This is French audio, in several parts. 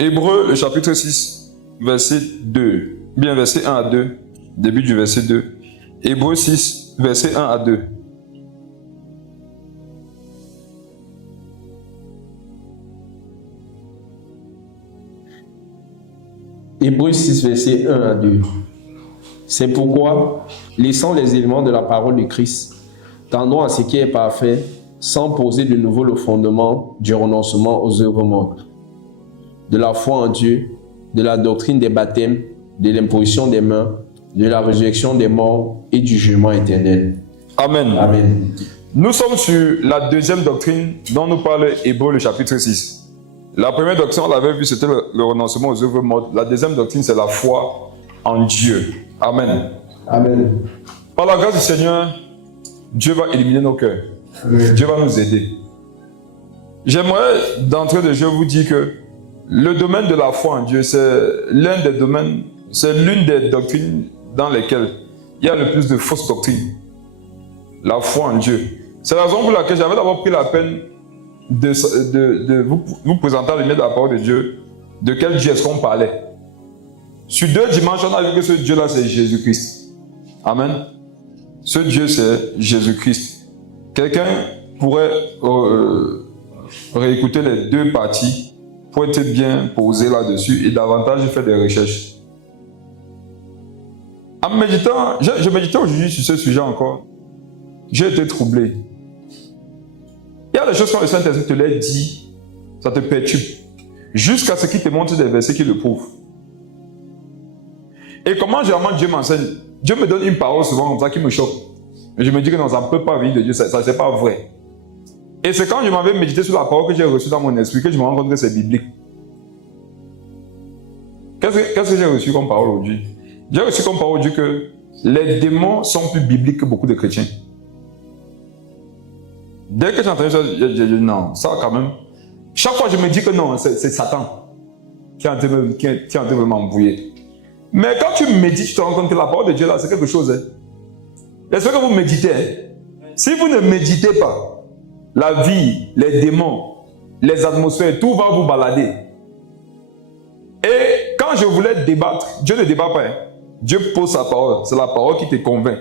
Hébreux, le chapitre 6, verset 2. Bien, verset 1 à 2. Début du verset 2. Hébreux 6, verset 1 à 2. Hébreux 6, verset 1 à 2. C'est pourquoi, laissant les éléments de la parole de Christ, tendons à ce qui est parfait, sans poser de nouveau le fondement du renoncement aux œuvres mortes, de la foi en Dieu, de la doctrine des baptêmes, de l'imposition des mains, de la résurrection des morts et du jugement éternel. Amen. Amen. Nous sommes sur la deuxième doctrine dont nous parle Hébreux, le chapitre 6. La première doctrine, on l'avait vu, c'était le renoncement aux œuvres mortes. La deuxième doctrine, c'est la foi en Dieu. Amen. Amen. Par la grâce du Seigneur, Dieu va éliminer nos cœurs. Amen. Dieu va nous aider. J'aimerais d'entrée de jeu vous dire que le domaine de la foi en Dieu, c'est l'un des domaines, c'est l'une des doctrines dans lesquelles il y a le plus de fausses doctrines. La foi en Dieu. C'est la raison pour laquelle j'avais d'abord pris la peine de vous présenter à la lumière de la parole de Dieu, de quel Dieu est-ce qu'on parlait. Sur 2 dimanches, on a vu que ce Dieu-là, c'est Jésus-Christ. Amen. Ce Dieu, c'est Jésus-Christ. Quelqu'un pourrait réécouter les 2 parties pour être bien posé là-dessus et davantage faire des recherches. En méditant, je méditais aujourd'hui sur ce sujet encore. J'ai été troublé. Il y a des choses quand le Saint-Esprit te les dit, ça te perturbe. Jusqu'à ce qu'il te montre des versets qui le prouvent. Et comment généralement Dieu m'enseigne? Dieu me donne une parole souvent comme ça qui me choque. Et je me dis que non, ça ne peut pas venir de Dieu, ça c'est pas vrai. Et c'est quand je m'avais médité sur la parole que j'ai reçue dans mon esprit que je me rends compte que c'est biblique. Qu'est-ce que j'ai reçu comme parole aujourd'hui? J'ai reçu comme parole aujourd'hui que les démons sont plus bibliques que beaucoup de chrétiens. Dès que j'ai entendu ça, j'ai dit non, ça quand même. Chaque fois je me dis que non, c'est Satan qui est en train de m'embrouiller. Mais quand tu médites, tu te rends compte que la parole de Dieu là, c'est quelque chose. Hein. Est-ce que vous méditez? Hein? Si vous ne méditez pas, la vie, les démons, les atmosphères, tout va vous balader. Et quand je voulais débattre, Dieu ne débat pas. Hein. Dieu pose sa parole. C'est la parole qui te convainc.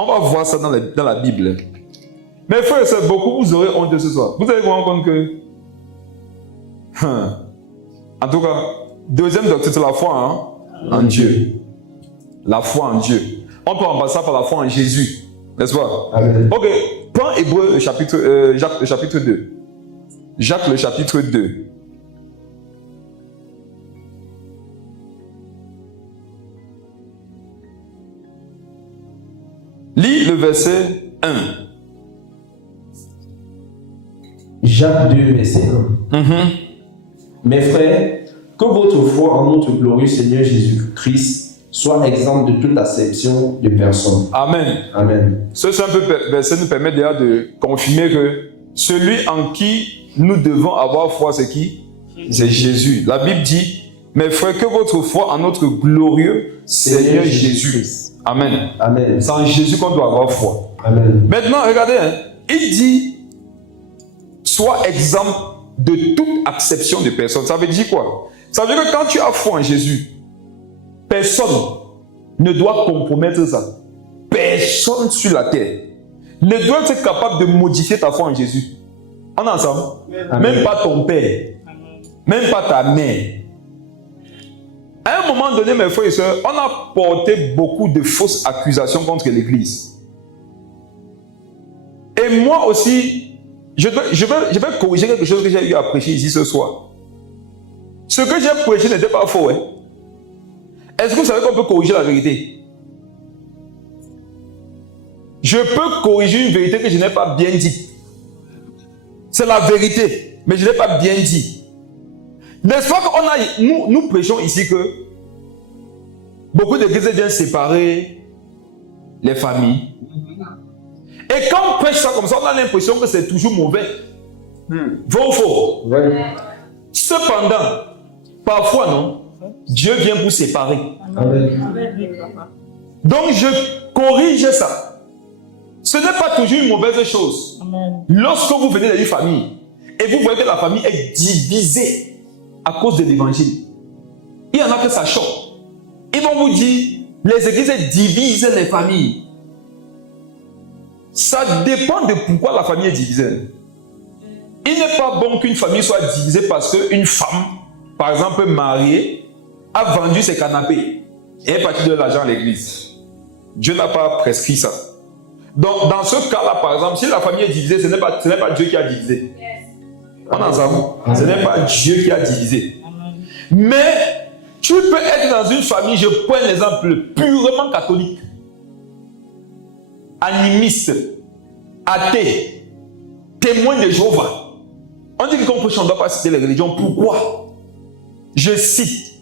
On va voir ça dans la Bible. Mes frères et sœurs, beaucoup vous aurez honte de ce soir. Vous allez vous rendre compte que... En tout cas, deuxième doctrine, c'est la foi en Dieu. La foi en Dieu. On peut remplacer ça par la foi en Jésus. N'est-ce pas? Amen. Ok, prends Hébreux, Jacques, le chapitre 2. Jacques, le chapitre 2. Lis le verset 1. Jacques 2, verset 1. Mes frères, que votre foi en notre glorieux Seigneur Jésus-Christ soit exempte de toute acception de personne. Amen. Amen. Ce simple verset nous permet déjà de confirmer que celui en qui nous devons avoir foi, c'est qui? C'est Jésus. La Bible dit, mes frères, que votre foi en notre glorieux Seigneur Jésus. Amen. Amen. C'est en Jésus qu'on doit avoir foi. Amen. Maintenant, regardez, hein, il dit, sois exempt de toute acception de personne. Ça veut dire quoi? Ça veut dire que quand tu as foi en Jésus, personne ne doit compromettre ça. Personne sur la terre ne doit être capable de modifier ta foi en Jésus. On est ensemble? Amen. Même pas ton père. Amen. Même pas ta mère. À un moment donné, mes frères et sœurs, on a porté beaucoup de fausses accusations contre l'Église. Et moi aussi, je vais corriger quelque chose que j'ai eu à prêcher ici ce soir. Ce que j'ai prêché n'était pas faux. Hein? Est-ce que vous savez qu'on peut corriger la vérité? Je peux corriger une vérité que je n'ai pas bien dite. C'est la vérité, mais je ne l'ai pas bien dit. N'est-ce pas qu'on nous prêchons ici que beaucoup d'églises viennent séparer les familles. Et quand on prêche ça comme ça, on a l'impression que c'est toujours mauvais. Vrai ou faux? Ouais. Cependant, parfois non, Dieu vient pour séparer. Amen. Donc je corrige ça. Ce n'est pas toujours une mauvaise chose. Amen. Lorsque vous venez d'une famille Et vous voyez que la famille est divisée à cause de l'évangile. Il y en a que ça choque. Ils vont vous dire, les églises divisent les familles. Ça dépend de pourquoi la famille est divisée. Il n'est pas bon qu'une famille soit divisée parce qu'une femme, par exemple mariée, a vendu ses canapés et est partie de l'argent à l'église. Dieu n'a pas prescrit ça. Donc, dans ce cas-là, par exemple, si la famille est divisée, ce n'est pas Dieu qui a divisé. On en sait. Ce n'est pas Dieu qui a divisé. Mais tu peux être dans une famille, je prends un exemple purement catholique, animiste, athée, témoin de Jéhovah. On dit qu'on ne doit pas citer les religions. Pourquoi? Je cite.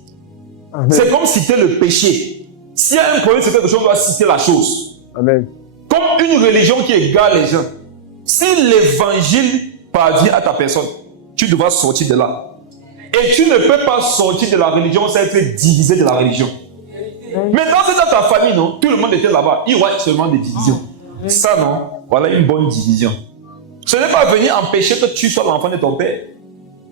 Amen. C'est comme citer le péché. S'il y a un problème, c'est quelque chose, on doit citer la chose. Amen. Comme une religion qui égale les gens. Si l'évangile parvient à ta personne, tu devras sortir de là. Et tu ne peux pas sortir de la religion sans être divisé de la religion. Maintenant, c'est dans ta famille, non? Tout le monde était là-bas. Il y aura seulement des divisions. Ça, non? Voilà une bonne division. Ce n'est pas venir empêcher que tu sois l'enfant de ton père.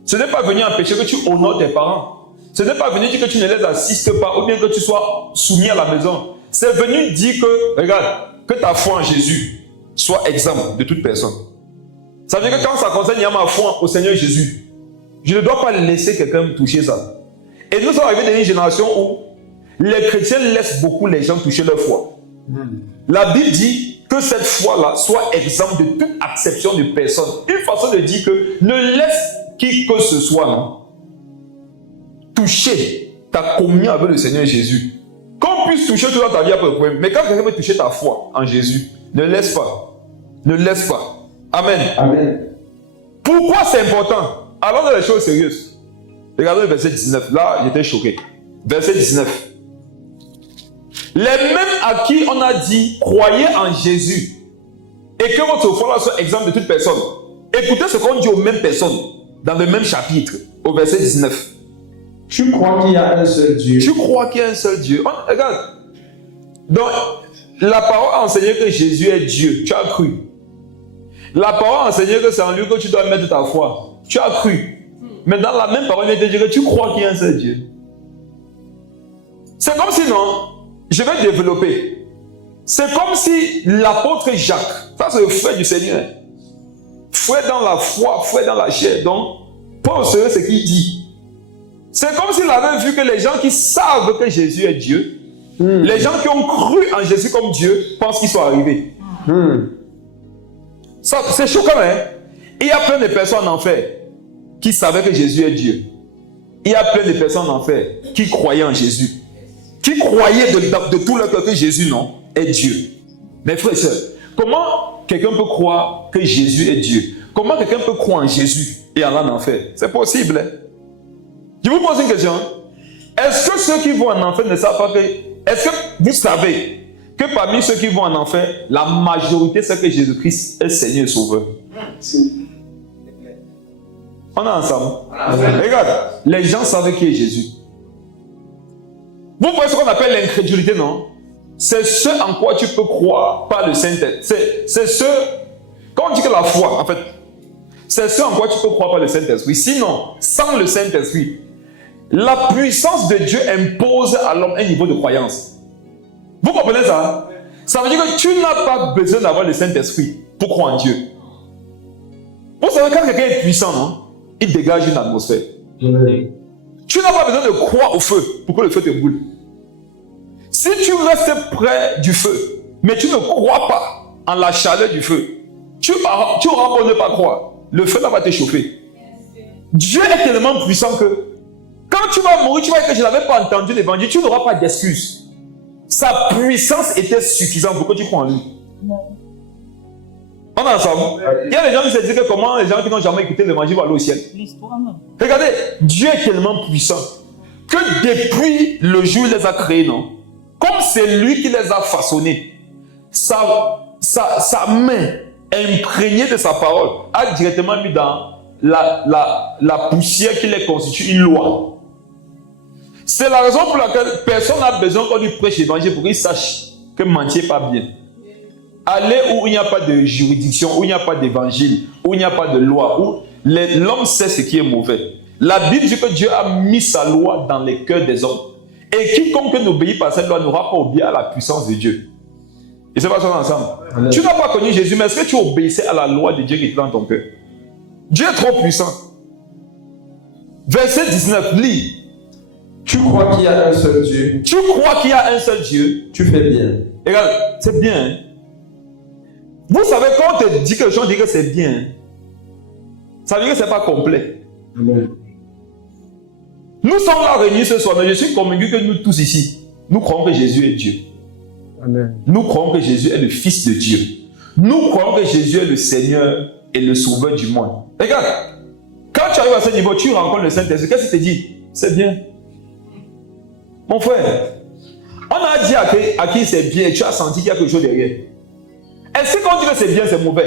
Ce n'est pas venir empêcher que tu honores tes parents. Ce n'est pas venir dire que tu ne les assistes pas ou bien que tu sois soumis à la maison. C'est venir dire que, regarde, que ta foi en Jésus soit exemple de toute personne. Ça veut dire que quand ça concerne ma foi au Seigneur Jésus, je ne dois pas laisser quelqu'un toucher ça. Et nous sommes arrivés dans une génération où les chrétiens laissent beaucoup les gens toucher leur foi. La Bible dit que cette foi-là soit exempte de toute acception de personne. Une façon de dire que ne laisse qui que ce soit, non, toucher ta communion avec le Seigneur Jésus. Qu'on puisse toucher toute ta vie après le problème. Mais quand quelqu'un veut toucher ta foi en Jésus, ne laisse pas. Ne laisse pas. Amen. Amen. Pourquoi c'est important? Allons dans les choses sérieuses. Regardez le verset 19. Là, j'étais choqué. Verset 19. Les mêmes à qui on a dit, croyez en Jésus et que votre foi soit exempte de toute personne. Écoutez ce qu'on dit aux mêmes personnes dans le même chapitre, au verset 19. Tu crois qu'il y a un seul Dieu? Tu crois qu'il y a un seul Dieu? Regarde. Donc, la parole a enseigné que Jésus est Dieu. Tu as cru. La parole a enseigné que c'est en lui que tu dois mettre ta foi. Tu as cru. Mais dans la même parole, il te dit que tu crois qu'il y a un seul Dieu. C'est comme si, non, je vais développer. C'est comme si l'apôtre Jacques, ça c'est le frère du Seigneur, frère dans la foi, frère dans la chair. Donc, Paul sait ce qu'il dit. C'est comme s'il avait vu que les gens qui savent que Jésus est Dieu, les gens qui ont cru en Jésus comme Dieu, pensent qu'ils sont arrivés. Ça, c'est choquant, hein? Il y a plein de personnes en enfer qui savaient que Jésus est Dieu. Il y a plein de personnes en enfer qui croyaient en Jésus. Qui croyaient de tout leur cœur que Jésus, non, est Dieu. Mes frères et sœurs, comment quelqu'un peut croire que Jésus est Dieu? Comment quelqu'un peut croire en Jésus et aller en enfer? C'est possible, hein? Je vous pose une question. Est-ce que ceux qui vont en enfer ne savent pas que... Est-ce que vous savez que parmi ceux qui vont en enfer, la majorité sait que Jésus-Christ est Seigneur et Sauveur? On est ensemble. Regarde, les gens savent qui est Jésus. Vous voyez ce qu'on appelle l'incrédulité, non? C'est ce en quoi tu peux croire par le Saint-Esprit. C'est ce... Quand on dit que la foi, en fait, c'est ce en quoi tu peux croire par le Saint-Esprit. Sinon, sans le Saint-Esprit, la puissance de Dieu impose à l'homme un niveau de croyance. Vous comprenez ça? Ça veut dire que tu n'as pas besoin d'avoir le Saint-Esprit pour croire en Dieu. Vous savez, quand quelqu'un est puissant, non? Il dégage une atmosphère. Tu n'as pas besoin de croire au feu pour que le feu te brûle. Si tu restes près du feu, mais tu ne crois pas en la chaleur du feu, tu auras beau ne pas croire. Le feu là va te chauffer. Dieu est tellement puissant que quand tu vas mourir, tu vas dire que je n'avais pas entendu l'évangile, tu n'auras pas d'excuse. Sa puissance était suffisante pour que tu crois en lui. On est ensemble. Il y a des gens qui se disent que comment les gens qui n'ont jamais écouté l'évangile vont aller au ciel. Regardez, Dieu est tellement puissant que depuis le jour où il les a créés, non, comme c'est lui qui les a façonnés, sa main imprégnée de sa parole a directement mis dans la poussière qui les constitue une loi. C'est la raison pour laquelle personne n'a besoin qu'on lui prêche l'évangile pour qu'il sache que mentir n'est pas bien. Aller où il n'y a pas de juridiction, où il n'y a pas d'évangile, où il n'y a pas de loi, où l'homme sait ce qui est mauvais. La Bible dit que Dieu a mis sa loi dans les cœurs des hommes. Et quiconque n'obéit pas à cette loi n'aura pas obéi à la puissance de Dieu. Et c'est pas ça ensemble. Amen. Tu n'as pas connu Jésus, mais est-ce que tu obéissais à la loi de Dieu qui est dans ton cœur? Dieu est trop puissant. Verset 19, lis. Tu crois qu'il y a un seul Dieu. Tu crois qu'il y a un seul Dieu. Tu fais bien. Regarde, c'est bien. Hein? Vous savez, quand on te dit quelque chose, on dit que c'est bien. Hein? Ça veut dire que ce n'est pas complet. Amen. Nous sommes là réunis ce soir, mais je suis convaincu que nous tous ici, nous croyons que Jésus est Dieu. Amen. Nous croyons que Jésus est le Fils de Dieu. Nous croyons que Jésus est le Seigneur et le Sauveur du monde. Regarde, quand tu arrives à ce niveau, tu rencontres le Saint-Esprit. Qu'est-ce qu'il te dit? C'est bien. Mon frère, on a dit à qui c'est bien et tu as senti qu'il y a quelque chose derrière. Est-ce que quand on dit que c'est bien, c'est mauvais?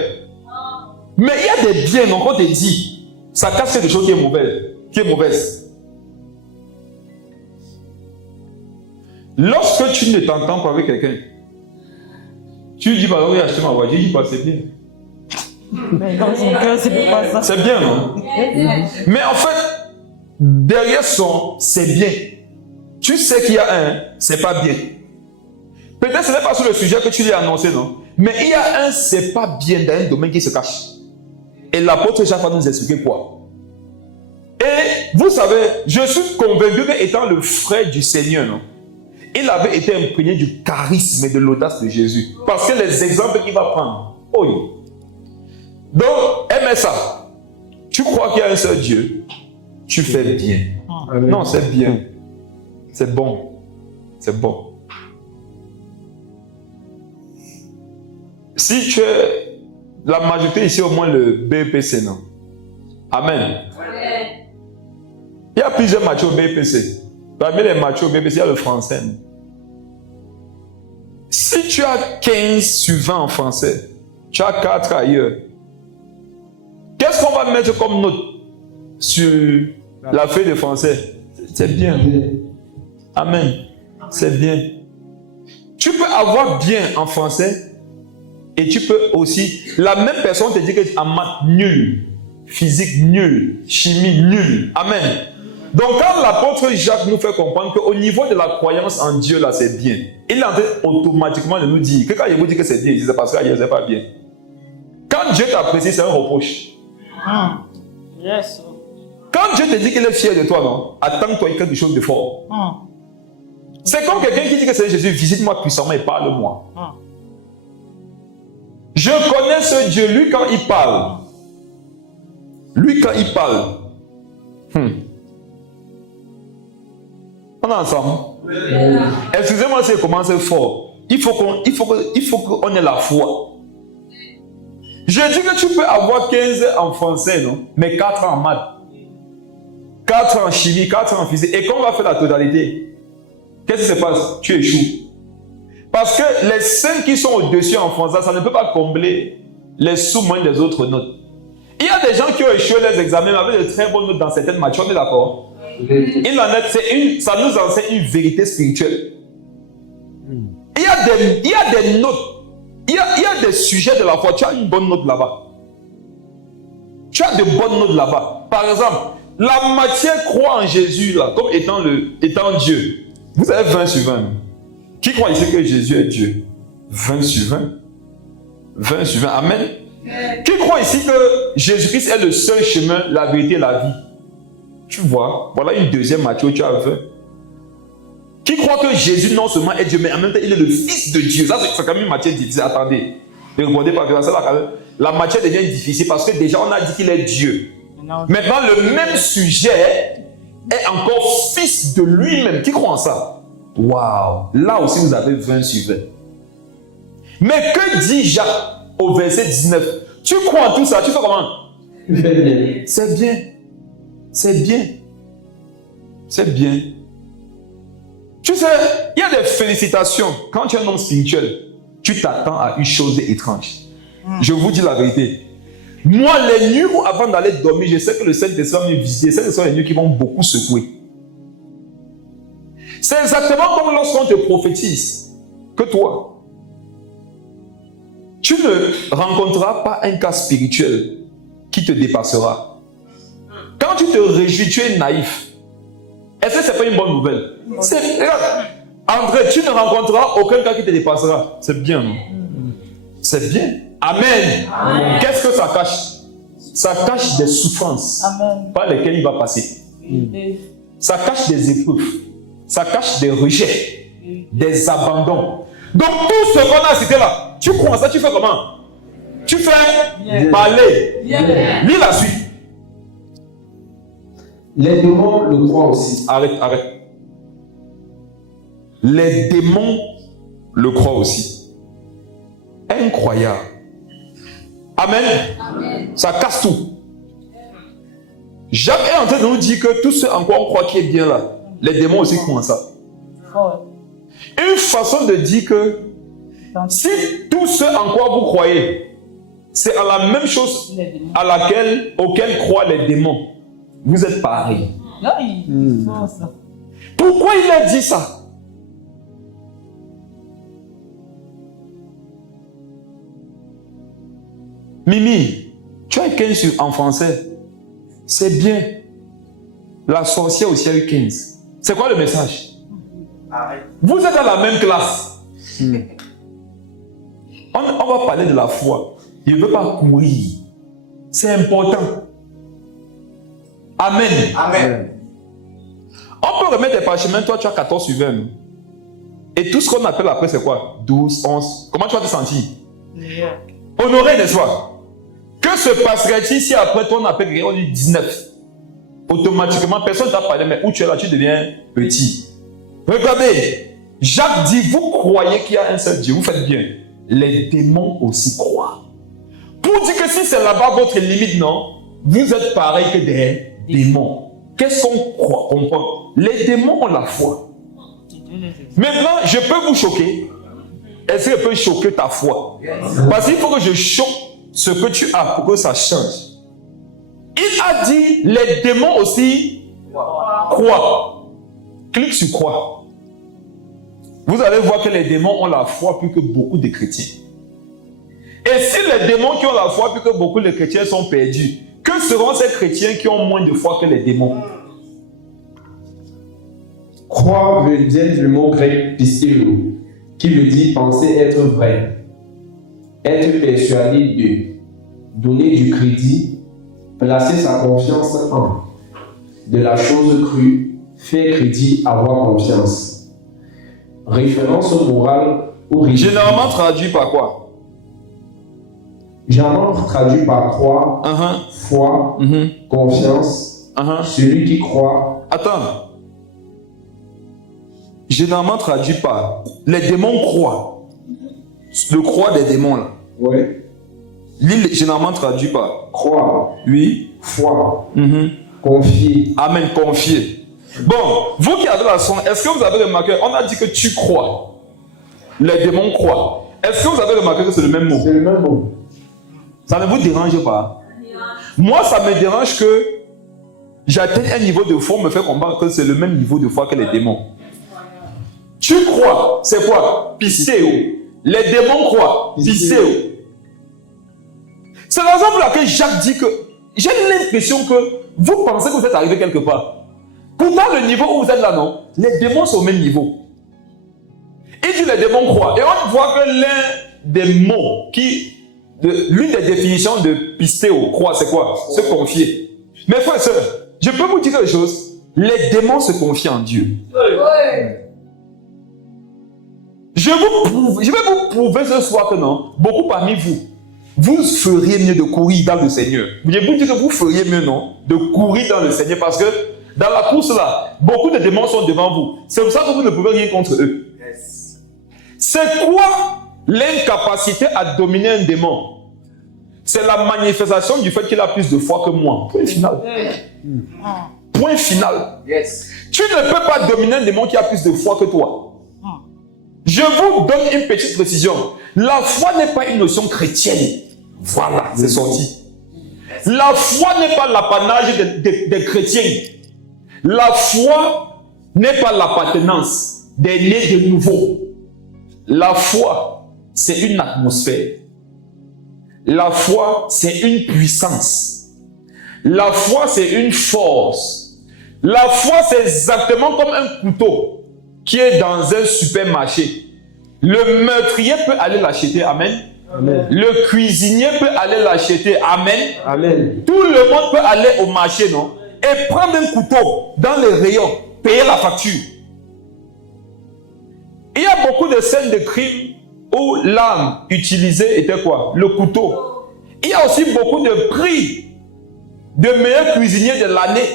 Mais il y a des biens, donc on te dit, ça cache quelque chose qui est mauvaise. Lorsque tu ne t'entends pas avec quelqu'un, tu dis, bah oui, acheter ma voiture, tu dis, bah c'est bien. Mais dans son cœur, c'est pas ça. C'est bien, non? Mais en fait, derrière son c'est bien, tu sais qu'il y a un c'est pas bien. Peut-être que ce n'est pas sur le sujet que tu lui as annoncé, non? Mais il y a un c'est pas bien dans un domaine qui se cache. Et l'apôtre Jacques va nous expliquer quoi. Et vous savez, je suis convaincu qu'étant le frère du Seigneur, non? Il avait été imprégné du charisme et de l'audace de Jésus. Parce que les exemples qu'il va prendre. Oh oui. Donc, aimez ça. Tu crois qu'il y a un seul Dieu. Tu fais bien. Amen. Non, c'est bien. C'est bon. C'est bon. Si tu es la majorité ici, au moins le BPC, non? Amen. Ouais. Il y a plusieurs machos au BPC. Parmi les machos au BPC, il y a le français. Si tu as 15 sur 20 en français, tu as 4 ailleurs. Qu'est-ce qu'on va mettre comme note sur la feuille de français? C'est bien. Amen. C'est bien. Tu peux avoir bien en français et tu peux aussi... La même personne te dit que en maths, nul. Physique, nul. Chimie, nul. Amen. Donc quand l'apôtre Jacques nous fait comprendre qu'au niveau de la croyance en Dieu, là, c'est bien, il est en train automatiquement de nous dire que quand il vous dit que c'est bien, c'est parce qu'il n'est pas bien. Quand Dieu t'apprécie, c'est un reproche. Yes. Quand Dieu te dit qu'il est fier de toi, non, attends-toi quelque chose de fort. C'est comme quelqu'un qui dit que c'est Jésus, visite-moi puissamment et parle-moi. Je connais ce Dieu, lui quand il parle. On est ensemble. Excusez-moi si je commence fort. Il faut qu'on ait la foi. Je dis que tu peux avoir 15 en français, non? Mais 4 en maths. 4 en chimie, 4 en physique. Et quand on va faire la totalité, qu'est-ce qui se passe? Tu échoues. Parce que les 5 qui sont au-dessus en français, ça ne peut pas combler les sous-moyennes des autres notes. Il y a des gens qui ont échoué les examens avec de très bonnes notes dans certaines matières, on est d'accord? Ça nous enseigne une vérité spirituelle. Il y a des notes. Il y a des sujets de la foi. Tu as une bonne note là-bas. Tu as de bonnes notes là-bas. Par exemple, la matière croit en Jésus là, comme étant Dieu. Vous avez 20 sur 20. Qui croit ici que Jésus est Dieu? 20 sur 20. 20 sur 20. Amen. Qui croit ici que Jésus-Christ est le seul chemin, la vérité et la vie? Tu vois, voilà une deuxième matière où tu as 20. Qui croit que Jésus non seulement est Dieu, mais en même temps il est le Fils de Dieu? Ça, c'est quand même une matière difficile. Attendez, ne répondez pas que ça, la matière devient difficile parce que déjà on a dit qu'il est Dieu. Maintenant, le même sujet est encore Fils de lui-même. Qui croit en ça? Waouh! Là aussi, vous avez 20 sur 20. Mais que dit Jacques au verset 19? Tu crois en tout ça? Tu fais comment? C'est bien. C'est bien. C'est bien. Tu sais, il y a des félicitations. Quand tu es un homme spirituel, tu t'attends à une chose étrange. Je vous dis la vérité. Moi, les nuits où avant d'aller dormir, je sais que le Saint-Esprit va me visiter. Ce sont les nuits qui vont beaucoup secouer. C'est exactement comme lorsqu'on te prophétise que toi, tu ne rencontreras pas un cas spirituel qui te dépassera. Quand tu te réjouis, tu es naïf. Est-ce que ce n'est pas une bonne nouvelle? Regarde, André, tu ne rencontreras aucun cas qui te dépassera. C'est bien, non? C'est bien. Amen. Amen. Qu'est-ce que ça cache? Ça cache des souffrances. Amen. Par lesquelles il va passer. Ça cache des épreuves. Ça cache des rejets, des abandons. Donc tout ce qu'on a cité là, tu crois ça, tu fais comment? Tu fais parler. Lis la suite. Les démons le croient aussi. Arrête. Les démons le croient aussi. Incroyable. Amen. Amen. Ça casse tout. Jacques est en train de nous dire que tout ce en quoi on croit qui est bien là, les démons aussi croient en ça. Une façon de dire que si tout ce en quoi vous croyez, c'est à la même chose auquel croient les démons, vous êtes pareil. Pourquoi il a dit ça? Mimi, tu as 15 en français. C'est bien. La sorcière aussi a eu 15. C'est quoi le message? Arrête. Vous êtes dans la même classe. On va parler de la foi. Il ne veut pas courir. C'est important. Amen. Amen. On peut remettre des parchemins. Toi, tu as 14 sur 20. Et tout ce qu'on appelle après, c'est quoi? 12, 11. Comment tu vas te sentir? Honoré, n'est-ce pas? Que se passerait-il si après toi on appelle quelqu'un, on dit 19? Automatiquement, personne ne t'a parlé, mais où tu es là, tu deviens petit. Regardez, Jacques dit, vous croyez qu'il y a un seul Dieu, vous faites bien. Les démons aussi croient. Pour dire que si c'est là-bas votre limite, non, vous êtes pareil que des démons. Qu'est-ce qu'on croit, comprend? Les démons ont la foi. Maintenant, je peux vous choquer. Est-ce que je peux choquer ta foi? Parce qu'il faut que je choque ce que tu as pour que ça change. Il a dit, les démons aussi croient. Clique sur croix. Vous allez voir que les démons ont la foi plus que beaucoup de chrétiens. Et si les démons qui ont la foi plus que beaucoup de chrétiens sont perdus, que seront ces chrétiens qui ont moins de foi que les démons? Croire vient du mot grec pisteuo, qui veut dire penser être vrai. Être persuadé de, donner du crédit, placer sa confiance en, de la chose crue, faire crédit, avoir confiance. Référence au moral ou ridicule. Généralement traduit par quoi? Généralement traduit par croire, foi, confiance, celui qui croit. Attends. Généralement traduit par les démons croient. Le croix des démons là. Oui. L'île généralement traduit par croire. Oui. Foi. Confier. Amen, confier. Bon, vous qui avez la son, est-ce que vous avez remarqué, on a dit que tu crois. Les démons croient. Est-ce que vous avez remarqué que c'est le même mot? C'est le même mot. Ça ne vous dérange pas? Moi, ça me dérange que j'atteigne un niveau de foi, me fait comprendre que c'est le même niveau de foi que les démons. Tu crois, c'est quoi? Pistéo. Les démons croient. Pistéo. C'est la raison pour laquelle Jacques dit que j'ai l'impression que vous pensez que vous êtes arrivé quelque part. Pourtant, le niveau où vous êtes là, non, les démons sont au même niveau. Il dit les démons croient. Et on voit que l'un des mots l'une des définitions de pistéo, croire, c'est quoi? Se confier. Mes frères et sœurs, je peux vous dire quelque chose. Les démons se confient en Dieu. Je vais vous prouver ce soir que non, beaucoup parmi vous feriez mieux de courir dans le Seigneur. Je vais vous dire que vous feriez mieux, non, de courir dans le Seigneur parce que dans la course là, beaucoup de démons sont devant vous. C'est pour ça que vous ne pouvez rien contre eux. C'est quoi l'incapacité à dominer un démon? C'est la manifestation du fait qu'il a plus de foi que moi. Point final. Point final. Tu ne peux pas dominer un démon qui a plus de foi que toi. Je vous donne une petite précision. La foi n'est pas une notion chrétienne. Voilà, c'est sorti. La foi n'est pas l'apanage des chrétiens. La foi n'est pas l'appartenance des nés de nouveau. La foi, c'est une atmosphère. La foi, c'est une puissance. La foi, c'est une force. La foi, c'est exactement comme un couteau qui est dans un supermarché. Le meurtrier peut aller l'acheter, amen. Amen. Le cuisinier peut aller l'acheter, amen. Amen. Tout le monde peut aller au marché, non? Et prendre un couteau dans les rayons, payer la facture. Il y a beaucoup de scènes de crimes où l'arme utilisée était quoi? Le couteau. Il y a aussi beaucoup de prix de meilleur cuisinier de l'année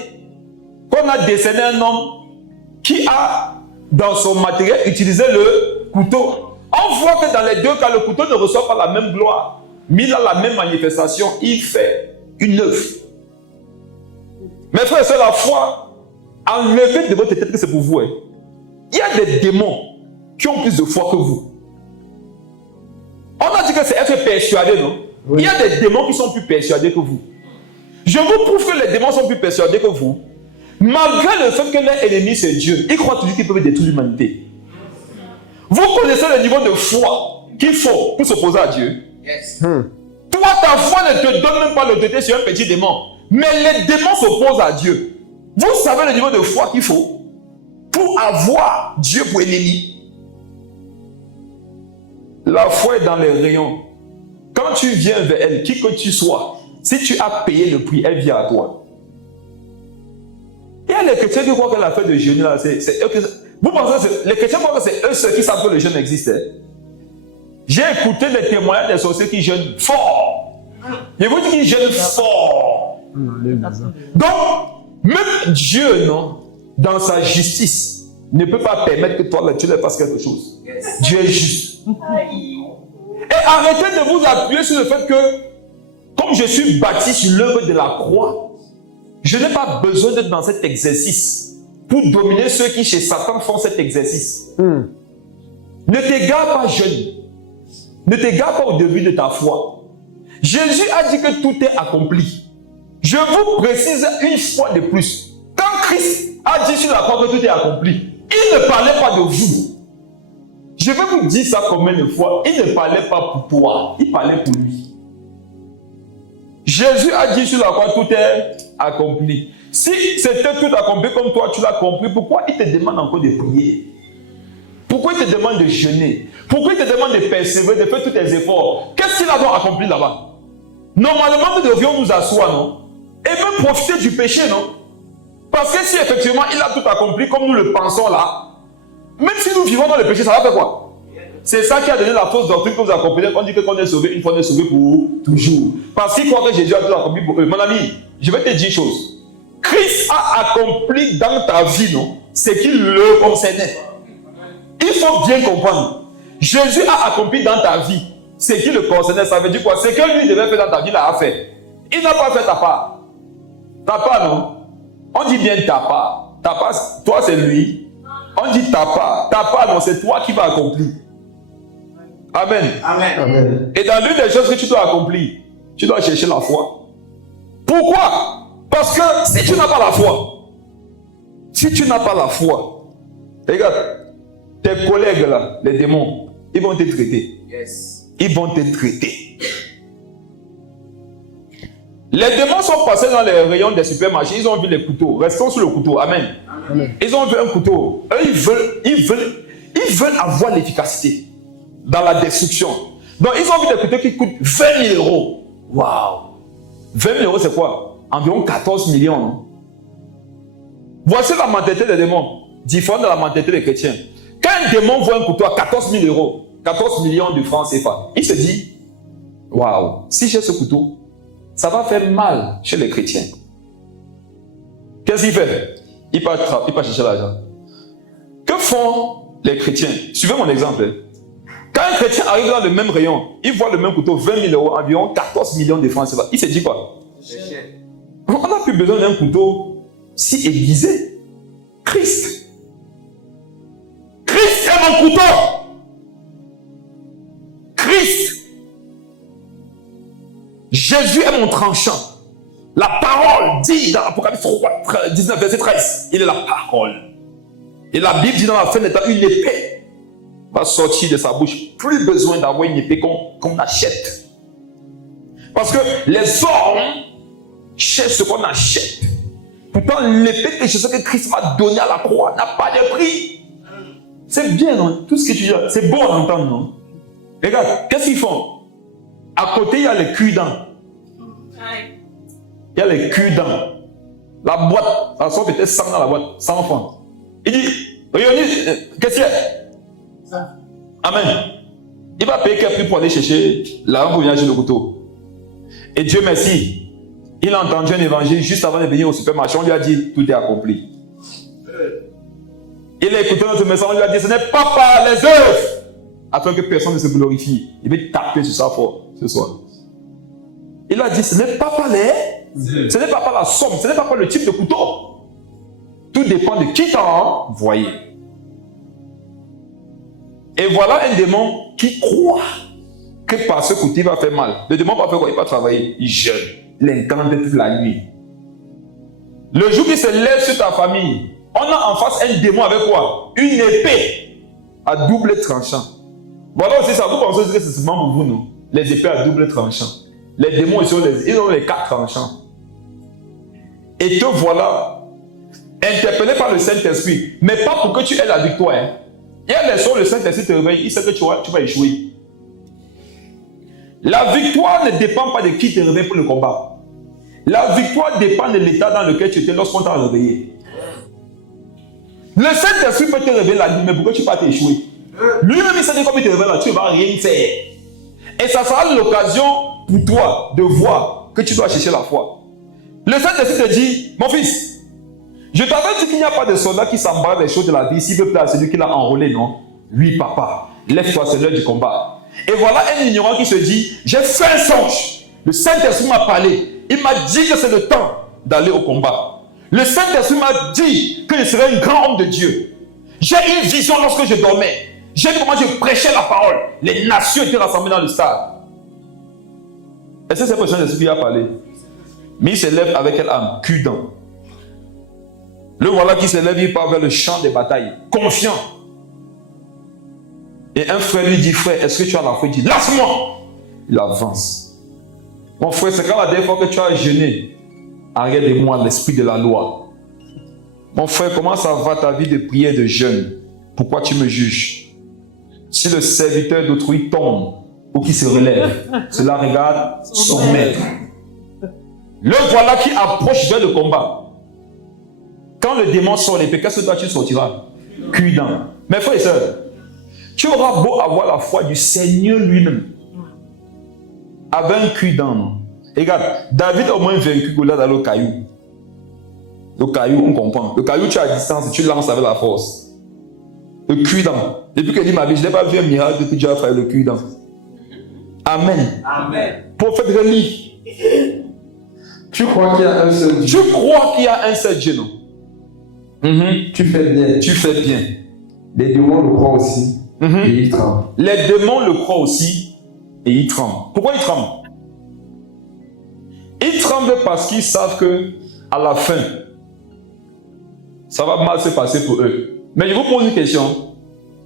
qu'on a décerné un homme qui a dans son matériel utilisé le couteau. On voit que dans les deux cas, le couteau ne reçoit pas la même gloire, mais il a la même manifestation. Il fait une œuvre. Mes frères et sœurs, la foi, enlevez de votre tête que c'est pour vous. Il y a des démons qui ont plus de foi que vous. On a dit que c'est être persuadé, non? Oui. Il y a des démons qui sont plus persuadés que vous. Je vous prouve que les démons sont plus persuadés que vous. Malgré le fait que leur ennemi c'est Dieu, ils croient toujours qu'ils peuvent détruire l'humanité. Vous connaissez le niveau de foi qu'il faut pour s'opposer à Dieu. Yes. Toi, ta foi ne te donne même pas l'autorité sur un petit démon. Mais les démons s'opposent à Dieu. Vous savez le niveau de foi qu'il faut pour avoir Dieu pour ennemi. La foi est dans les rayons. Quand tu viens vers elle, qui que tu sois, si tu as payé le prix, elle vient à toi. Il y a les chrétiens qui croient que la fête de jeûne, là, vous pensez que les chrétiens croient que c'est eux ceux qui savent que le jeûne existe. J'ai écouté les témoignages des sorciers qui jeûnent fort. Je vous dis qu'ils jeûnent fort. Donc, même Dieu, non, dans sa justice, ne peut pas permettre que toi, tu leur fasses quelque chose. Dieu est juste. Et arrêtez de vous appuyer sur le fait que, comme je suis bâti sur l'œuvre de la croix, je n'ai pas besoin d'être dans cet exercice pour dominer ceux qui, chez Satan, font cet exercice. Ne t'égare pas, jeune. Ne t'égare pas au début de ta foi. Jésus a dit que tout est accompli. Je vous précise une fois de plus. Quand Christ a dit sur la croix que tout est accompli, il ne parlait pas de vous. Je vais vous dire ça combien de fois. Il ne parlait pas pour toi, il parlait pour lui. Jésus a dit sur la croix tout est accompli. Si c'était tout accompli comme toi tu l'as compris, pourquoi il te demande encore de prier? Pourquoi il te demande de jeûner? Pourquoi il te demande de persévérer, de faire tous tes efforts? Qu'est-ce qu'il a donc accompli là-bas? Normalement, nous devions nous asseoir, non? Et même profiter du péché, non? Parce que si effectivement il a tout accompli comme nous le pensons là, même si nous vivons dans le péché, ça va faire quoi? C'est ça qui a donné la fausse doctrine que vous comprenez. On dit que qu'on est sauvé une fois, on est sauvé pour toujours. Parce qu'il croit que Jésus a tout accompli pour eux. Mon ami, je vais te dire une chose. Christ a accompli dans ta vie, non? Ce qui le concernait. Il faut bien comprendre. Jésus a accompli dans ta vie ce qui le concernait. Ça veut dire quoi? Ce que lui devait faire dans ta vie, il l'a fait. Il n'a pas fait ta part. Ta part, non? On dit bien ta part. Ta part, toi c'est lui. On dit ta part. Ta part, non, c'est toi qui vas accomplir. Amen. Amen. Amen. Et dans l'une des choses que tu dois accomplir, tu dois chercher la foi. Pourquoi? Parce que si tu n'as pas la foi, regarde, tes collègues là, les démons, ils vont te traiter. Yes. Ils vont te traiter. Les démons sont passés dans les rayons des supermarchés, ils ont vu les couteaux. Restons sur le couteau. Amen. Amen. Ils ont vu un couteau. Eux, ils veulent avoir l'efficacité dans la destruction. Donc, ils ont vu des couteaux qui coûtent 20 000 euros. Waouh! 20 000 euros, c'est quoi? Environ 14 millions. Non? Voici la mentalité des démons, différente de la mentalité des chrétiens. Quand un démon voit un couteau à 14 000 euros, 14 millions de francs CFA, il se dit, waouh, si j'ai ce couteau, ça va faire mal chez les chrétiens. Qu'est-ce qu'il fait? Il part chercher l'argent. Que font les chrétiens? Suivez mon exemple. Quand un chrétien arrive dans le même rayon, il voit le même couteau, 20 000 euros, environ 14 millions de francs CFA. Il se dit quoi? On n'a plus besoin d'un couteau si aiguisé. Christ. Christ est mon couteau. Christ. Jésus est mon tranchant. La parole dit dans Apocalypse 19, verset 13, il est la parole. Et la Bible dit dans la fin des temps, une épée va sortir de sa bouche. Plus besoin d'avoir une épée qu'on achète. Parce que les hommes cherche ce qu'on achète. Pourtant, l'épée que je sais que Christ m'a donné à la croix n'a pas de prix. C'est bien, non? Tout ce que tu dis, c'est bon à entendre, non? Regarde, qu'est-ce qu'ils font? À côté, il y a les cure-dents. Il y a les cure-dents. La boîte, ça sort peut-être 100 dans la boîte, 100 francs. Il dit, regardez, qu'est-ce qu'il y a? Amen. Il va payer quel prix pour aller chercher l'argent pour venir acheter le couteau. Et Dieu merci, il a entendu un évangile juste avant de venir au supermarché. On lui a dit, tout est accompli. Il a écouté notre message, on lui a dit, ce n'est pas par les œuvres, afin que personne ne se glorifie. Il veut taper sur ça fort ce soir. Il a dit, ce n'est pas par les, ce n'est pas par la somme, ce n'est pas par le type de couteau. Tout dépend de qui t'a envoyé. Et voilà un démon qui croit que par ce côté il va faire mal. Le démon va faire quoi? Il va travailler, il jeûne, il incante toute la nuit. Le jour qu'il se lève sur ta famille, on a en face un démon avec quoi? Une épée à double tranchant. Voilà aussi ça, vous pensez que c'est seulement pour vous, non? Les épées à double tranchant. Les démons, ils ont les 4 tranchants. Et te voilà, interpellé par le Saint-Esprit, mais pas pour que tu aies la victoire. Hein. Il y a les soirs, le Saint-Esprit te réveille, il sait que tu vas échouer. La victoire ne dépend pas de qui te réveille pour le combat. La victoire dépend de l'état dans lequel tu étais lorsqu'on t'a réveillé. Le Saint-Esprit peut te réveiller la nuit, mais pourquoi tu vas t'échouer? Lui-même, il sait que comme il te réveille là, tu ne vas rien faire. Et ça sera l'occasion pour toi de voir que tu dois chercher la foi. Le Saint-Esprit te dit, mon fils, je t'avais dit qu'il n'y a pas de soldat qui s'embarque des choses de la vie s'il veut plaire à celui qui l'a enrôlé, non? Oui, papa, lève-toi, c'est l'heure du combat. Et voilà un ignorant qui se dit, j'ai fait un songe. Le Saint-Esprit m'a parlé. Il m'a dit que c'est le temps d'aller au combat. Le Saint-Esprit m'a dit que je serais un grand homme de Dieu. J'ai eu une vision lorsque je dormais. J'ai vu comment je prêchais la parole. Les nations étaient rassemblées dans le stade. Est-ce que c'est le Saint-Esprit qui a parlé? Mais il se lève avec quelle âme? Cudant. Le voilà qui se lève, il part vers le champ des batailles. Confiant. Et un frère lui dit, frère, est-ce que tu as la foi? Il dit, lâche-moi. Il avance. Mon frère, c'est quand la dernière fois que tu as jeûné, arrête de moi l'esprit de la loi. Mon frère, comment ça va ta vie de prière et de jeûne? Pourquoi tu me juges? Si le serviteur d'autrui tombe ou qui se relève, cela regarde son maître. Le voilà qui approche vers le combat. Quand le démon sort l'épée, qu'est-ce que toi tu sortiras? Cudant. Mes frères et sœurs, tu auras beau avoir la foi du Seigneur lui-même. Avec un cudant. Regarde, David a au moins vaincu Goliath dans le caillou. Le caillou, on comprend. Le caillou, tu es à distance et tu lances avec la force. Le cudant. Depuis que je dis ma vie, je n'ai pas vu un miracle depuis que Dieu a fait le cudant. Amen. Amen. Prophète Rémi. Tu crois qu'il y a un seul Dieu? Tu crois qu'il y a un seul Dieu, non? Tu fais bien. Tu fais bien. Les démons le croient aussi. Et ils tremblent. Les démons le croient aussi et ils tremblent. Pourquoi ils tremblent? Ils tremblent parce qu'ils savent que à la fin, ça va mal se passer pour eux. Mais je vous pose une question.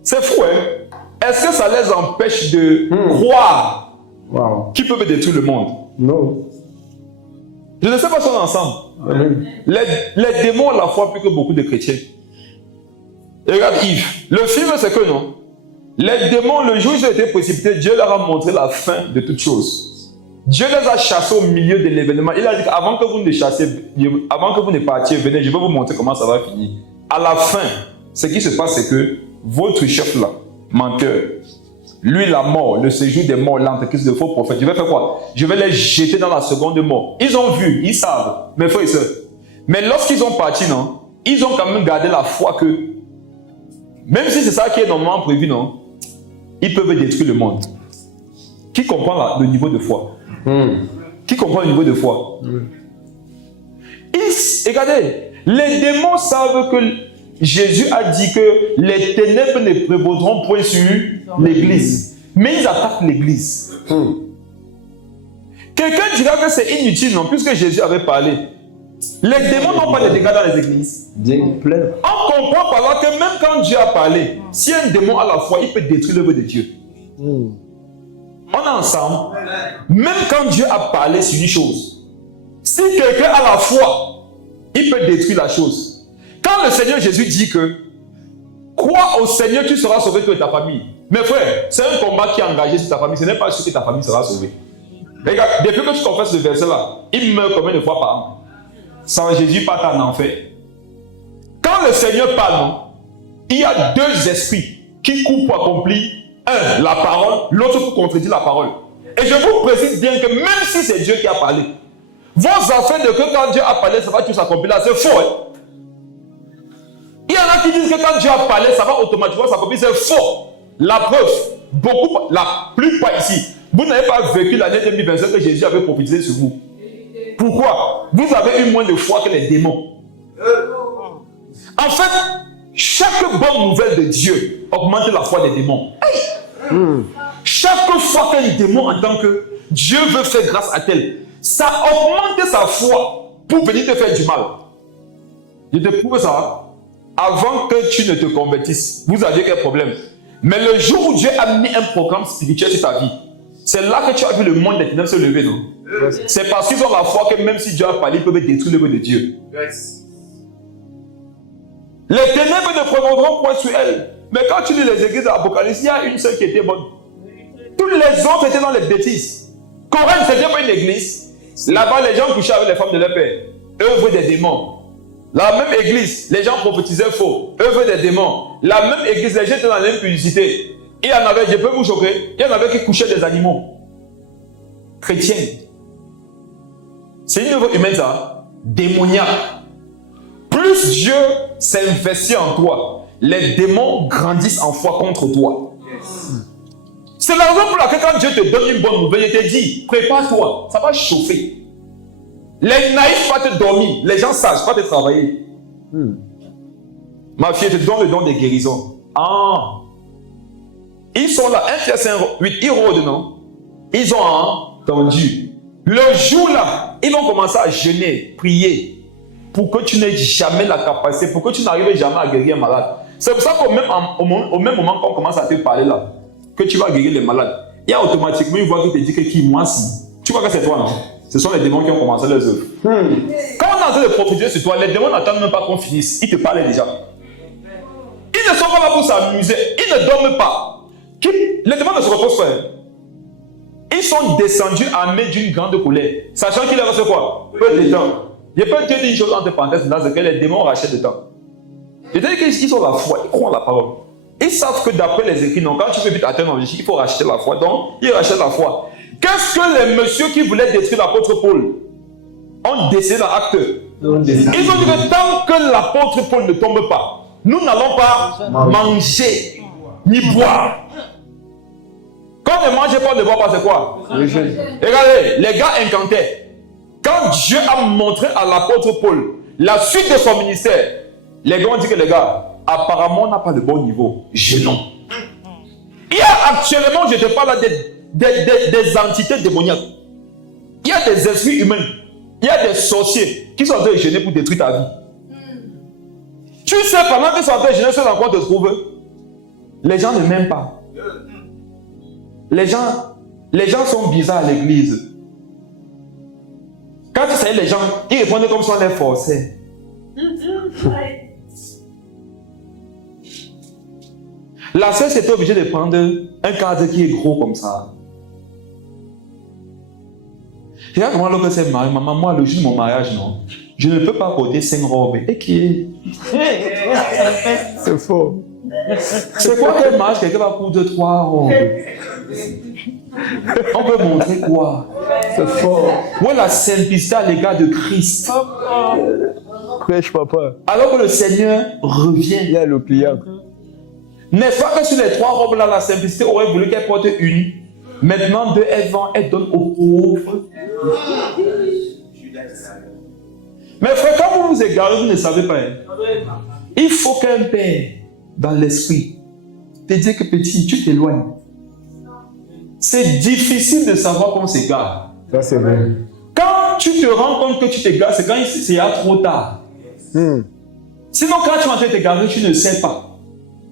C'est fou, hein? Est-ce que ça les empêche de croire qu'ils peuvent détruire le monde? Non. Je ne sais pas si on est ensemble. Amen. Les démons ont la foi plus que beaucoup de chrétiens. Et regarde Yves, le film c'est que non. Les démons, le jour où ils ont été précipités, Dieu leur a montré la fin de toutes choses. Dieu les a chassés au milieu de l'événement. Il a dit qu'avant que vous ne chassiez, avant que vous ne partiez, venez, je vais vous montrer comment ça va finir. À la fin, ce qui se passe, c'est que votre chef là, menteur, lui la mort, le séjour des morts, l'antéchrist de faux prophètes, je vais faire quoi? Je vais les jeter dans la seconde mort. Ils ont vu, ils savent, mes frères et sœurs. Mais lorsqu'ils ont parti, non, ils ont quand même gardé la foi que, même si c'est ça qui est normalement prévu, non, ils peuvent détruire le monde. Qui comprend le niveau de foi? Qui comprend le niveau de foi? Regardez, les démons savent que Jésus a dit que les ténèbres ne prévaudront point sur l'église. Mais ils attaquent l'église. Quelqu'un dira que c'est inutile, non, puisque Jésus avait parlé. Les démons n'ont pas de dégâts dans les églises. On comprend par là que même quand Dieu a parlé, si un démon a la foi, il peut détruire l'œuvre de Dieu. On est ensemble. Même quand Dieu a parlé sur une chose, Si quelqu'un a la foi, il peut détruire la chose. Quand le Seigneur Jésus dit que crois au Seigneur, tu seras sauvé, toi et ta famille. Mes frères, c'est un combat qui est engagé sur ta famille. Ce n'est pas sûr que ta famille sera sauvée. Regarde, depuis que tu confesses ce verset-là, il meurt combien de fois par an? Sans Jésus, pas en enfer. Quand le Seigneur parle, il y a deux esprits qui courent pour accomplir un, la parole, l'autre pour contredire la parole. Et je vous précise bien que même si c'est Dieu qui a parlé, vos affaires de que quand Dieu a parlé, ça va tout s'accomplir là, c'est faux. Hein? Il y en a qui disent que quand Dieu a parlé, ça va automatiquement s'accomplir, c'est faux. La preuve, beaucoup, la plupart ici, vous n'avez pas vécu l'année 2025 que Jésus avait prophétisé sur vous. Pourquoi? Vous avez eu moins de foi que les démons. En fait, chaque bonne nouvelle de Dieu augmente la foi des démons. Chaque fois qu'un démon entend que Dieu veut faire grâce à tel, ça augmente sa foi pour venir te faire du mal. Je te prouve ça. Avant que tu ne te convertisses, vous aviez quel problème? Mais le jour où Dieu a mis un programme spirituel sur ta vie, c'est là que tu as vu le monde des ténèbres se lever, non? C'est parce qu'ils ont la foi que même si Dieu a parlé, ils peuvent détruire l'œuvre de Dieu. Les ténèbres ne prendront point sur elles. Mais quand tu lis les églises de l'Apocalypse, il y a une seule qui était bonne. Toutes les autres étaient dans les bêtises. Corinthe, ce n'était pas une église. Là-bas, les gens couchaient avec les femmes de leur père. Œuvre des démons. La même église, les gens prophétisaient faux. Œuvre des démons. La même église, les gens étaient dans l'impudicité. Il y en avait, je peux vous choquer, il y en avait qui couchaient des animaux. Chrétiens. C'est une œuvre humaine, ça. Démoniaque. Plus Dieu s'investit en toi, les démons grandissent en foi contre toi. C'est la raison pour laquelle quand Dieu te donne une bonne nouvelle, il te dit, prépare-toi, ça va chauffer. Les naïfs vont te dormir, les gens sages vont te travailler. Ma fille, je te donne le don des guérisons. Ah! Ils sont là, 1 Thessaloniciens 8, ils rôdent, non? Ils ont entendu. Le jour-là, ils vont commencer à jeûner, prier, pour que tu n'aies jamais la capacité, pour que tu n'arrives jamais à guérir un malade. C'est pour ça qu'au même moment qu'on commence à te parler là, que tu vas guérir les malades, il y a automatiquement une voix qui te dit que qui, moi si. Tu vois que c'est toi, non? Ce sont les démons qui ont commencé leurs œuvres. Quand on est en train de prophétiser sur toi, les démons n'attendent même pas qu'on finisse. Ils te parlent déjà. Ils ne sont pas là pour s'amuser. Ils ne dorment pas. Les démons ne se reposent pas. Ils sont descendus armés d'une grande colère, sachant qu'il reste quoi? Peu de temps. Je peux te dire une chose entre parenthèses, c'est que les démons rachètent du temps. C'est-à-dire qu'ils ont la foi, ils croient en la parole. Ils savent que d'après les écrits, non, quand tu veux vite atteindre l'objectif, il faut racheter la foi. Donc, ils rachètent la foi. Qu'est-ce que les messieurs qui voulaient détruire l'apôtre Paul ont décidé dans Actes? Ils ont dit que tant que l'apôtre Paul ne tombe pas, nous n'allons pas manger ni boire. Quand on ne mange pas, on ne boit pas, c'est quoi? Regardez, les gars incantaient. Quand Dieu a montré à l'apôtre Paul la suite de son ministère, les gars ont dit que les gars, apparemment, on n'a pas le bon niveau. Jeûnons. Il y a actuellement, je te parle des entités démoniaques. Il y a des esprits humains. Il y a des sorciers qui sont en train de jeûner pour détruire ta vie. Tu sais, pendant qu'ils sont en train de jeûner, c'est dans quoi te trouve? Les gens ne m'aiment pas. Les gens sont bizarres à l'église. Quand tu sais les gens, ils répondent comme si on les forçait. La sœur s'était obligée de prendre un cadre qui est gros comme ça. Regarde comment l'homme s'est marié. Maman, moi, le jour de mon mariage, non. Je ne peux pas porter 5 robes. Et qui est? C'est faux. C'est quoi qu'un mariage? Quelqu'un va prendre 2-3 robes. On veut montrer quoi? C'est fort. Où est la simplicité à l'égard de Christ? Prêche, papa. Alors que le Seigneur revient. Il y a le client. N'est-ce pas que sur les 3 robes là, la simplicité aurait voulu qu'elle porte une? Maintenant, 2, elle vend, elle donne aux pauvres. Mais frère, quand vous vous égarez, vous ne savez pas. Hein? Il faut qu'un père, dans l'esprit, te dise que petit, tu t'éloignes. C'est difficile de savoir qu'on s'égare. Ça, c'est vrai. Quand tu te rends compte que tu t'égares, c'est quand c'est trop tard. Sinon, quand tu es en train de t'égarer, tu ne sais pas.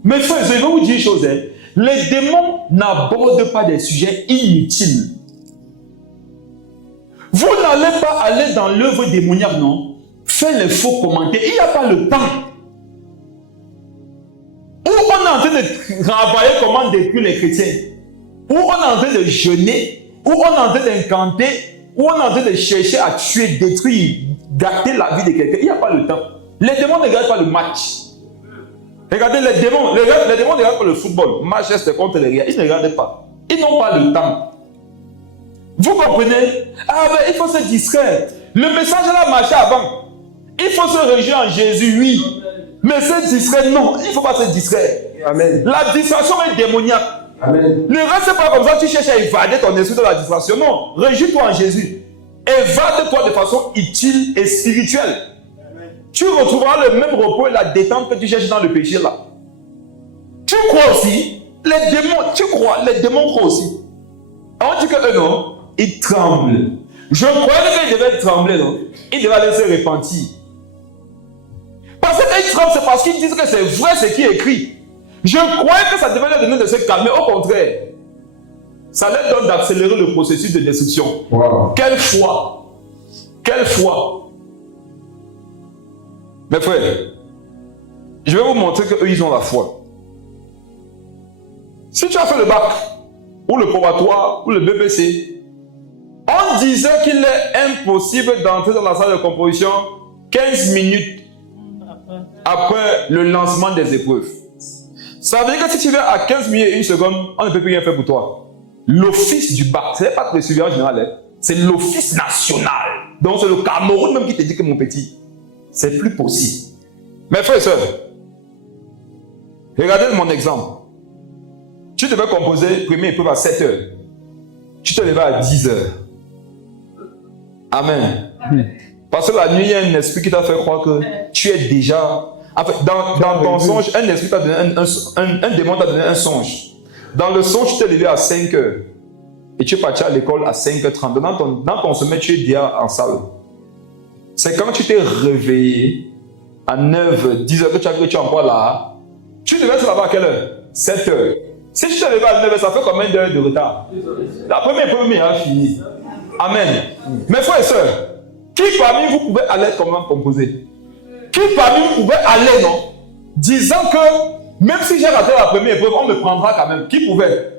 Mais frère, je vais vous dire une chose. Hein. Les démons n'abordent pas des sujets inutiles. Vous n'allez pas aller dans l'œuvre démoniaque, non? Faire les faux commentaires. Il n'y a pas le temps. Où on est en train de travailler comment détruire les chrétiens. Où on est en train de jeûner. Où on est en train d'incanter. Où on est en train de chercher à tuer, détruire, gâter la vie de quelqu'un. Il n'y a pas le temps. Les démons ne regardent pas le match. Regardez les démons. Les démons ne regardent pas le football. Manchester contre les Real. Ils ne regardent pas. Ils n'ont pas le temps. Vous comprenez? Ah ben il faut se distraire. Le message a marché avant. Il faut se réjouir en Jésus, oui. Mais se distraire, non. Il ne faut pas se distraire. Amen. La distraction est démoniaque. Amen. Ne reste pas comme ça, tu cherches à évader ton esprit de la distraction. Non, réjouis-toi en Jésus. Évade-toi de façon utile et spirituelle. Amen. Tu retrouveras le même repos et la détente que tu cherches dans le péché là. Tu crois aussi? Les démons, tu crois? Les démons croient aussi. On dit que eux non, ils tremblent. Je croyais qu'ils devaient trembler, non? Ils devaient aller se repentir. Parce qu'ils tremblent, c'est parce qu'ils disent que c'est vrai ce qui est écrit. Je croyais que ça devait leur donner de se calmer. Au contraire, ça leur donne d'accélérer le processus de destruction. Wow. Quelle foi! Quelle foi! Mes frères, je vais vous montrer qu'eux, ils ont la foi. Si tu as fait le bac, ou le probatoire, ou le BBC, on disait qu'il est impossible d'entrer dans la salle de composition 15 minutes après le lancement des épreuves. Ça veut dire que si tu viens à 15 minutes et 1 seconde, on ne peut plus rien faire pour toi. L'office du bac, ce n'est pas le surveillant général, hein, c'est l'office national. Donc c'est le Cameroun même qui te dit que mon petit, c'est plus possible. Mes frères et sœurs, regardez mon exemple. Tu devais composer première épreuve à 7 heures. Tu te levais à 10 heures. Amen. Parce que la nuit, il y a un esprit qui t'a fait croire que tu es déjà... En fait, dans ton songe, un esprit t'a donné un démon t'a donné un songe. Dans le songe, tu t'es levé à 5 heures. Et tu es parti à l'école à 5h30. Dans ton sommeil, tu es déjà en salle. C'est quand tu t'es réveillé à 9h, 10h que tu es encore là. Tu devais être là-bas à quelle heure? 7 heures. Si tu t'es levé à 9h, ça fait combien d'heures de retard? La première a fini. Amen. Mes frères et sœurs, qui parmi vous pouvait aller comment composer? Qui parmi vous pouvait aller, non? Disant que même si j'ai raté la première épreuve, on me prendra quand même. Qui pouvait?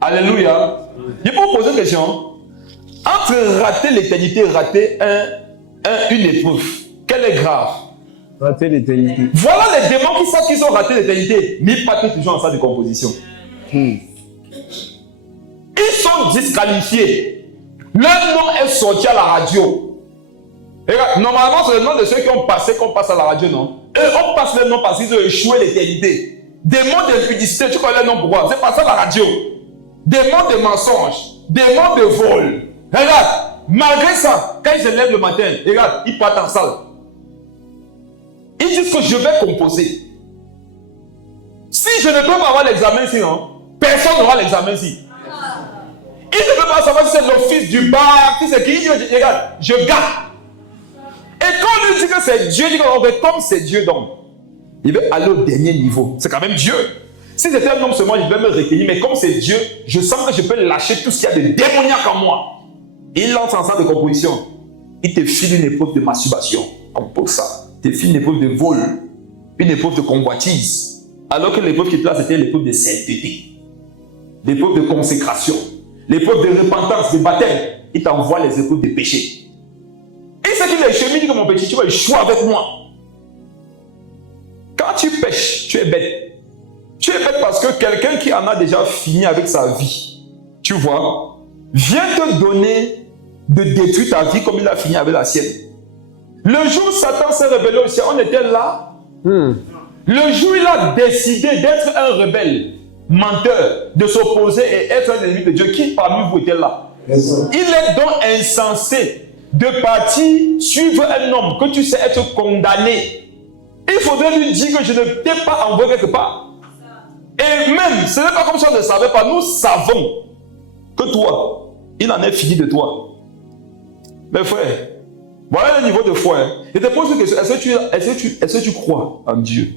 Alléluia. Je peux vous poser une question. Entre rater l'éternité et rater une épreuve, quelle est grave? Rater l'éternité. Voilà les démons qui savent qu'ils ont raté l'éternité, mais pas toujours en salle de composition. Ils sont disqualifiés. Leur nom est sorti à la radio. Et là, normalement, c'est le nom de ceux qui ont passé qu'on passe à la radio, non? Eux, on passe leur nom parce qu'ils ont échoué l'éternité. Démons d'impudicité, tu connais le nom pourquoi? C'est passé à la radio. Démons de mensonges, démons de vol. Regarde, malgré ça, quand ils se lèvent le matin, regarde, ils partent en salle. Ils disent que je vais composer. Si je ne peux pas avoir l'examen ici, non, personne n'aura l'examen ici. Ils ne peuvent pas savoir si c'est l'office du bac, si c'est qui. Regarde, je garde. Et quand on lui dit que c'est Dieu, il dit que comme c'est Dieu, donc, il veut aller au dernier niveau. C'est quand même Dieu. Si c'était un homme seulement, il devait me retenir. Mais comme c'est Dieu, je sens que je peux lâcher tout ce qu'il y a de démoniaque en moi. Il lance en salle de composition. Il te file une épreuve de masturbation. Compose ça. Il te file une épreuve de vol. Une épreuve de convoitise. Alors que l'épreuve qui était là, c'était l'épreuve de sainteté. L'épreuve de consécration. L'épreuve de repentance, de baptême. Il t'envoie les épreuves de péché. Et c'est qu'il est chemin, il dit que mon petit, tu vas échouer avec moi. Quand tu pêches, tu es bête. Tu es bête parce que quelqu'un qui en a déjà fini avec sa vie, tu vois, vient te donner de détruire ta vie comme il a fini avec la sienne. Le jour où Satan s'est révélé au ciel, on était là. Le jour où il a décidé d'être un rebelle, menteur, de s'opposer et être un ennemi de Dieu, qui parmi vous était là? Il est donc insensé de partir suivre un homme que tu sais être condamné. Il faudrait lui dire que je ne t'ai pas envoyé quelque part. Et même, ce n'est pas comme si on ne savait pas. Nous savons que toi, il en est fini de toi. Mes frères, voilà le niveau de foi. Hein. Je te pose une question. Est-ce que tu crois en Dieu?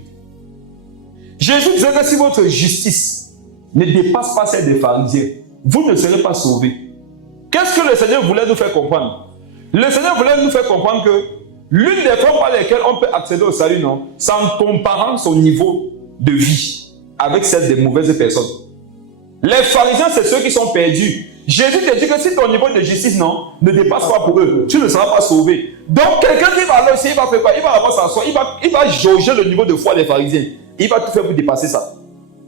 Jésus disait que si votre justice ne dépasse pas celle des pharisiens, vous ne serez pas sauvés. Qu'est-ce que le Seigneur voulait nous faire comprendre? Le Seigneur voulait nous faire comprendre que l'une des formes par lesquelles on peut accéder au salut, non, c'est en comparant son niveau de vie avec celle des mauvaises personnes. Les pharisiens, c'est ceux qui sont perdus. Jésus te dit que si ton niveau de justice, non, ne dépasse pas pour eux, tu ne seras pas sauvé. Donc, quelqu'un qui va là aussi, il va faire quoi? Il va avoir s'asseoir, il va jauger le niveau de foi des pharisiens. Il va tout faire pour dépasser ça.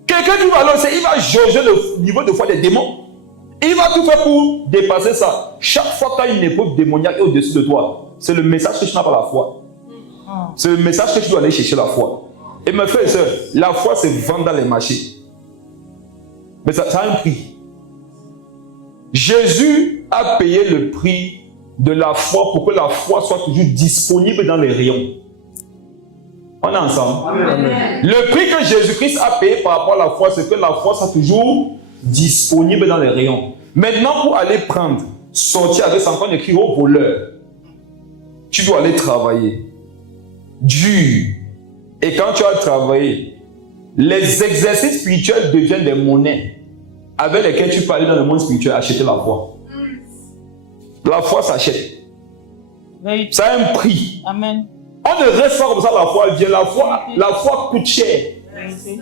Quelqu'un qui va là aussi, il va jauger le niveau de foi des démons. Il va tout faire pour dépasser ça. Chaque fois que tu as une épreuve démoniaque au-dessus de toi, c'est le message que tu n'as pas la foi. C'est le message que tu dois aller chercher la foi. Et mes frères et sœurs, la foi, c'est vendre dans les marchés. Mais ça a un prix. Jésus a payé le prix de la foi pour que la foi soit toujours disponible dans les rayons. On est ensemble. Amen. Le prix que Jésus-Christ a payé par rapport à la foi, c'est que la foi soit toujours disponible dans les rayons. Maintenant, pour aller prendre, sortir avec ça, encore écrit au voleur, tu dois aller travailler. Dur. Et quand tu as travaillé, les exercices spirituels deviennent des monnaies avec lesquelles tu peux aller dans le monde spirituel acheter la foi. La foi s'achète. Oui. Ça a un prix. Amen. On ne reste pas comme ça, la foi vient. La foi coûte cher. Oui.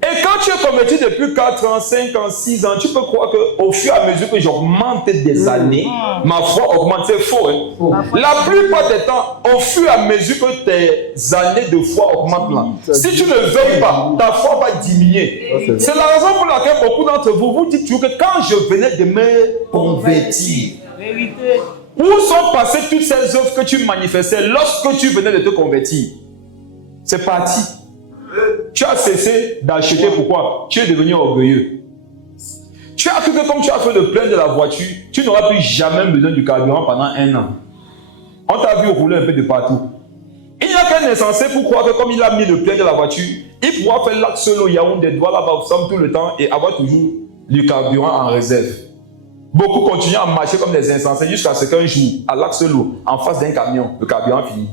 Et quand tu es converti depuis 4 ans, 5 ans, 6 ans, tu peux croire qu'au fur et à mesure que j'augmente des années, ma foi augmente. C'est faux. Hein? La plupart des temps, au fur et à mesure que tes années de foi augmentent, là, si tu ne veuilles pas, ta foi va diminuer. C'est la raison pour laquelle beaucoup d'entre vous vous dites toujours que quand je venais de me convertir, où sont passées toutes ces œuvres que tu manifestais lorsque tu venais de te convertir? C'est parti. Tu as cessé d'acheter. Pourquoi? Tu es devenu orgueilleux. Tu as cru que comme tu as fait le plein de la voiture, tu n'auras plus jamais besoin du carburant pendant 1 an. On t'a vu rouler un peu de partout. Il n'y a qu'un insensé pour croire que comme il a mis le plein de la voiture, il pourra faire l'axe au Yaoundé, doigts là-bas, tout le temps et avoir toujours du carburant en réserve. Beaucoup continuent à marcher comme des insensés jusqu'à ce qu'un jour, à l'axe en face d'un camion, le carburant finit.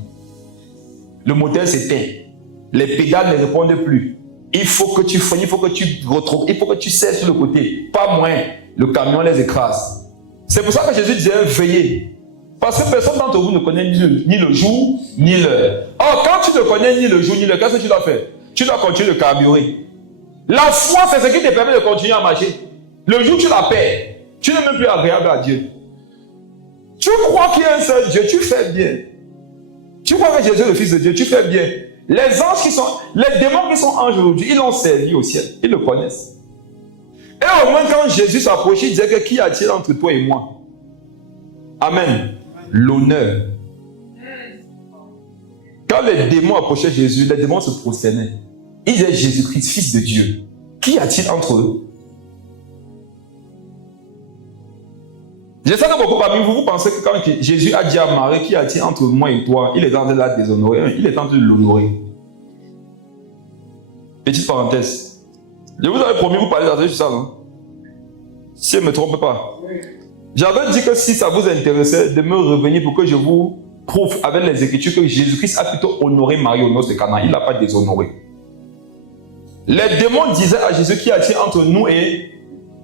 Le moteur s'éteint. Les pédales ne répondent plus. Il faut que tu freines, il faut que tu retrouves, il faut que tu cesses sur le côté. Pas moins, le camion les écrase. C'est pour ça que Jésus disait veillez. Parce que personne d'entre vous ne connaît ni le jour, ni l'heure. Or, quand tu ne connais ni le jour, ni l'heure, qu'est-ce que tu dois faire? Tu dois continuer de carburer. La foi, c'est ce qui te permet de continuer à marcher. Le jour où tu la perds, tu n'es même plus agréable à Dieu. Tu crois qu'il y a un seul Dieu, tu fais bien. Tu crois que Jésus est le Fils de Dieu, tu fais bien. Les anges les démons qui sont anges aujourd'hui, ils l'ont servi au ciel. Ils le connaissent. Et au moins quand Jésus s'approchait, il disait que qui a-t-il entre toi et moi? Amen. L'honneur. Quand les démons approchaient Jésus, les démons se prosternaient. Ils disaient Jésus-Christ, Fils de Dieu. Qui a-t-il entre eux? Je sais que beaucoup parmi vous, vous pensez que quand Jésus a dit à Marie, qui a-t-il entre moi et toi, il est en train de la déshonorer, il est en train de l'honorer. Petite parenthèse. Je vous avais promis de vous parler de ça, non? Si je ne me trompe pas. J'avais dit que si ça vous intéressait, de me revenir pour que je vous prouve avec les Écritures que Jésus-Christ a plutôt honoré Marie au noces de Cana. Il ne l'a pas déshonoré. Les démons disaient à Jésus, qui a-t-il entre nous et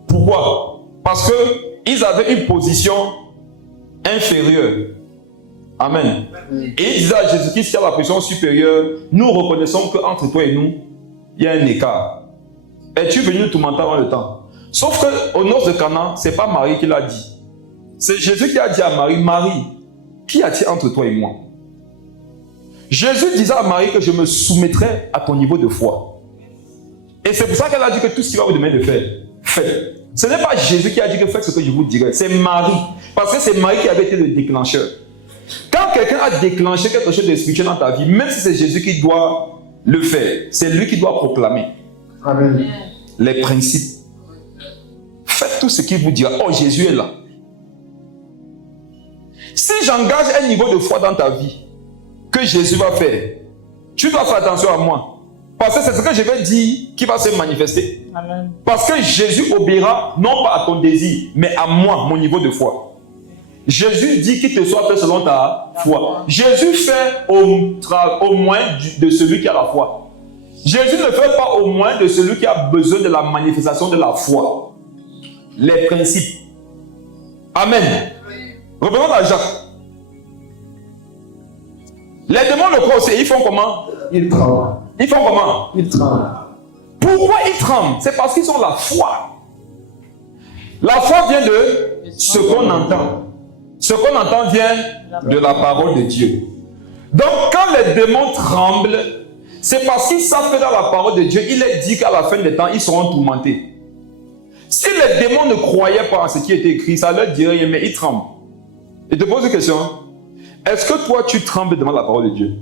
pourquoi? Parce que ils avaient une position inférieure. Amen. Et ils disaient à Jésus-Christ, qui a la position supérieure, nous reconnaissons qu'entre toi et nous, il y a un écart. Es-tu venu tout mentir avant le temps? Sauf qu'au noces de Cana, ce n'est pas Marie qui l'a dit. C'est Jésus qui a dit à Marie, Marie, qui a-t-il entre toi et moi? Jésus disait à Marie que je me soumettrai à ton niveau de foi. Et c'est pour ça qu'elle a dit que tout ce qu'il va vous demander de faire, faites. Ce n'est pas Jésus qui a dit que faites ce que je vous dirai, c'est Marie. Parce que c'est Marie qui avait été le déclencheur. Quand quelqu'un a déclenché quelque chose de spirituel dans ta vie, même si c'est Jésus qui doit le faire, c'est lui qui doit proclamer. Amen. Les principes. Faites tout ce qu'il vous dira. Oh, Jésus est là. Si j'engage un niveau de foi dans ta vie, que Jésus va faire, tu dois faire attention à moi. Parce que c'est ce que je vais dire qui va se manifester. Amen. Parce que Jésus obéira non pas à ton désir, mais à moi, mon niveau de foi. Jésus dit qu'il te soit fait selon ta foi. Jésus fait au moins de celui qui a la foi. Jésus ne fait pas au moins de celui qui a besoin de la manifestation de la foi. Les principes. Amen. Revenons à Jacques. Les démons le croient aussi. Ils font comment? Ils tremblent. Ils font comment? Ils tremblent. Pourquoi ils tremblent? C'est parce qu'ils ont la foi. La foi vient de ce qu'on entend. Ce qu'on entend vient de la parole de Dieu. Donc quand les démons tremblent, c'est parce qu'ils savent que dans la parole de Dieu, il est dit qu'à la fin des temps, ils seront tourmentés. Si les démons ne croyaient pas en ce qui était écrit, ça leur dirait rien, mais ils tremblent. Et je te pose une question. Est-ce que toi, tu trembles devant la parole de Dieu?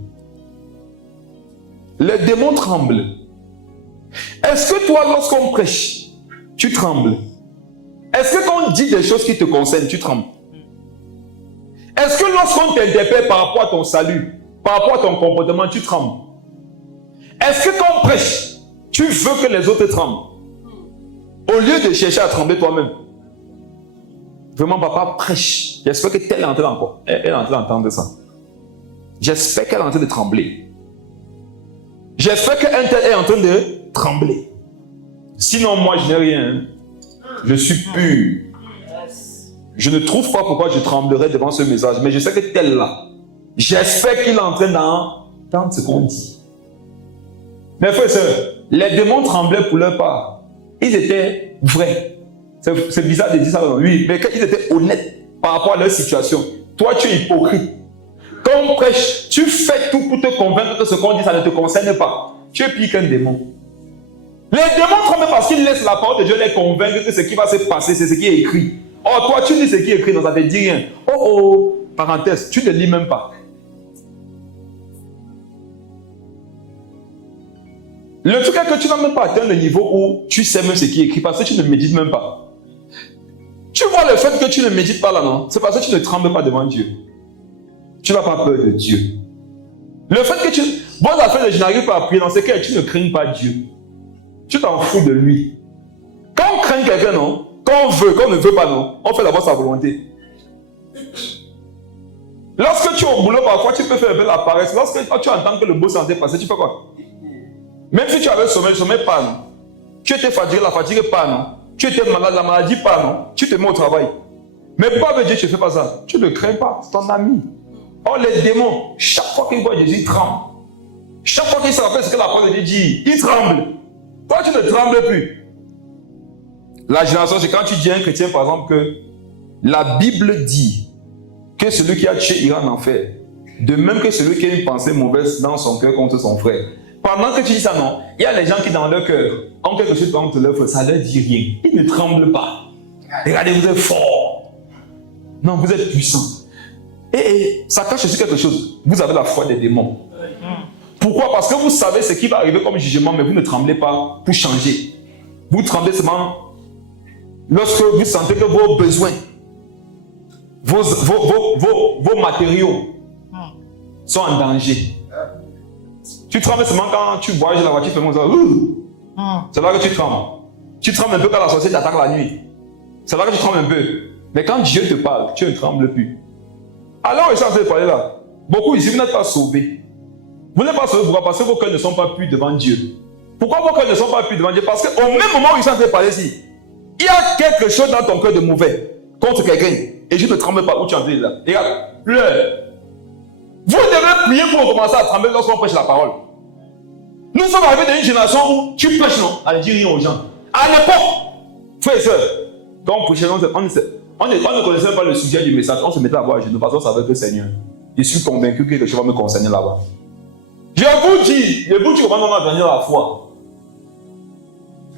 Les démons tremblent. Est-ce que toi, lorsqu'on prêche, tu trembles? Est-ce que quand on dit des choses qui te concernent, tu trembles? Est-ce que lorsqu'on t'interpelle par rapport à ton salut, par rapport à ton comportement, tu trembles? Est-ce que quand on prêche, tu veux que les autres tremblent? Au lieu de chercher à trembler toi-même. Vraiment, papa prêche. J'espère que telle est en train encore. Elle est en train d'entendre ça. J'espère qu'elle est en train de trembler. J'espère qu'un tel est en train de trembler. Sinon, moi, je n'ai rien. Je suis pur. Je ne trouve pas pourquoi je tremblerais devant ce message. Mais je sais que tel là, j'espère qu'il est en train d'entendre ce qu'on dit. Mes frères et sœurs, les démons tremblaient pour leur part. Ils étaient vrais. C'est bizarre de dire ça, oui, mais ils étaient honnêtes par rapport à leur situation. Toi, tu es hypocrite. Quand on prêche, tu fais tout pour te convaincre que ce qu'on dit, ça ne te concerne pas. Tu es pire qu'un démon. Les démons tremblent parce qu'ils laissent la parole de Dieu les convaincre que ce qui va se passer, c'est ce qui est écrit. Oh, toi, tu lis ce qui est écrit, donc ça ne te dit rien. Oh, parenthèse, tu ne lis même pas. Le truc est que tu n'as même pas atteint le niveau où tu sais même ce qui est écrit parce que tu ne médites même pas. Tu vois le fait que tu ne médites pas là, non? C'est parce que tu ne trembles pas devant Dieu. Tu n'as pas peur de Dieu. Le fait que tu... Bon, la fin, je n'arrive pas à prier dans ce cas, tu ne crains pas Dieu. Tu t'en fous de lui. Quand on craint quelqu'un, non? Quand on veut, quand on ne veut pas, non? On fait d'abord sa volonté. Lorsque tu es au boulot, parfois, tu peux faire un peu la paresse. Lorsque tu entends que le boss s'en est passé, tu fais quoi? Même si tu avais le sommeil pas, non? Tu étais fatigué, la fatigue pas, non? Tu étais malade, la maladie pas, non? Tu te mets au travail. Mais pourquoi avec Dieu, tu ne fais pas ça? Tu ne crains pas, c'est ton ami. Or, les démons, chaque fois qu'ils voient Jésus, ils tremblent. Chaque fois qu'ils se rappellent ce que la parole de Dieu dit, ils tremblent. Toi, tu ne trembles plus. La génération, c'est quand tu dis à un chrétien, par exemple, que la Bible dit que celui qui a tué ira en enfer. De même que celui qui a une pensée mauvaise dans son cœur contre son frère. Pendant que tu dis ça, non, il y a des gens qui, dans leur cœur, ont quelque chose contre leur frère, ça ne leur dit rien. Ils ne tremblent pas. Regardez, vous êtes forts. Non, vous êtes puissants. Et ça cache aussi quelque chose. Vous avez la foi des démons. Pourquoi? Parce que vous savez ce qui va arriver comme jugement, mais vous ne tremblez pas pour changer. Vous tremblez seulement lorsque vous sentez que vos besoins, vos matériaux sont en danger. Tu trembles seulement quand tu voyages la voiture, c'est là que tu trembles. Tu trembles un peu quand la sorcière t'attaque la nuit. C'est là que tu trembles un peu. Mais quand Dieu te parle, tu ne trembles plus. Alors, je suis en train de parler là. Beaucoup ici, vous n'êtes pas sauvés. Vous n'êtes pas sauvés pourquoi? Parce que vos cœurs ne sont pas purs devant Dieu. Pourquoi vos cœurs ne sont pas purs devant Dieu? Parce qu'au même moment où je suis en train de parler ici, il y a quelque chose dans ton cœur de mauvais contre quelqu'un. Et je ne tremble pas où tu es en train de là. Regarde, pleure. Vous devez prier pour commencer à trembler lorsqu'on prêche la parole. Nous sommes arrivés dans une génération où tu prêches, non? À ne dire rien aux gens. À l'époque, frères et sœurs, quand on prêchait, on ne connaissait pas le sujet du message. On se mettait à voir à genoux parce qu'on savait que Seigneur, je suis convaincu que quelque chose va me concerner là-bas. Je vous dis comment on a gagné la foi.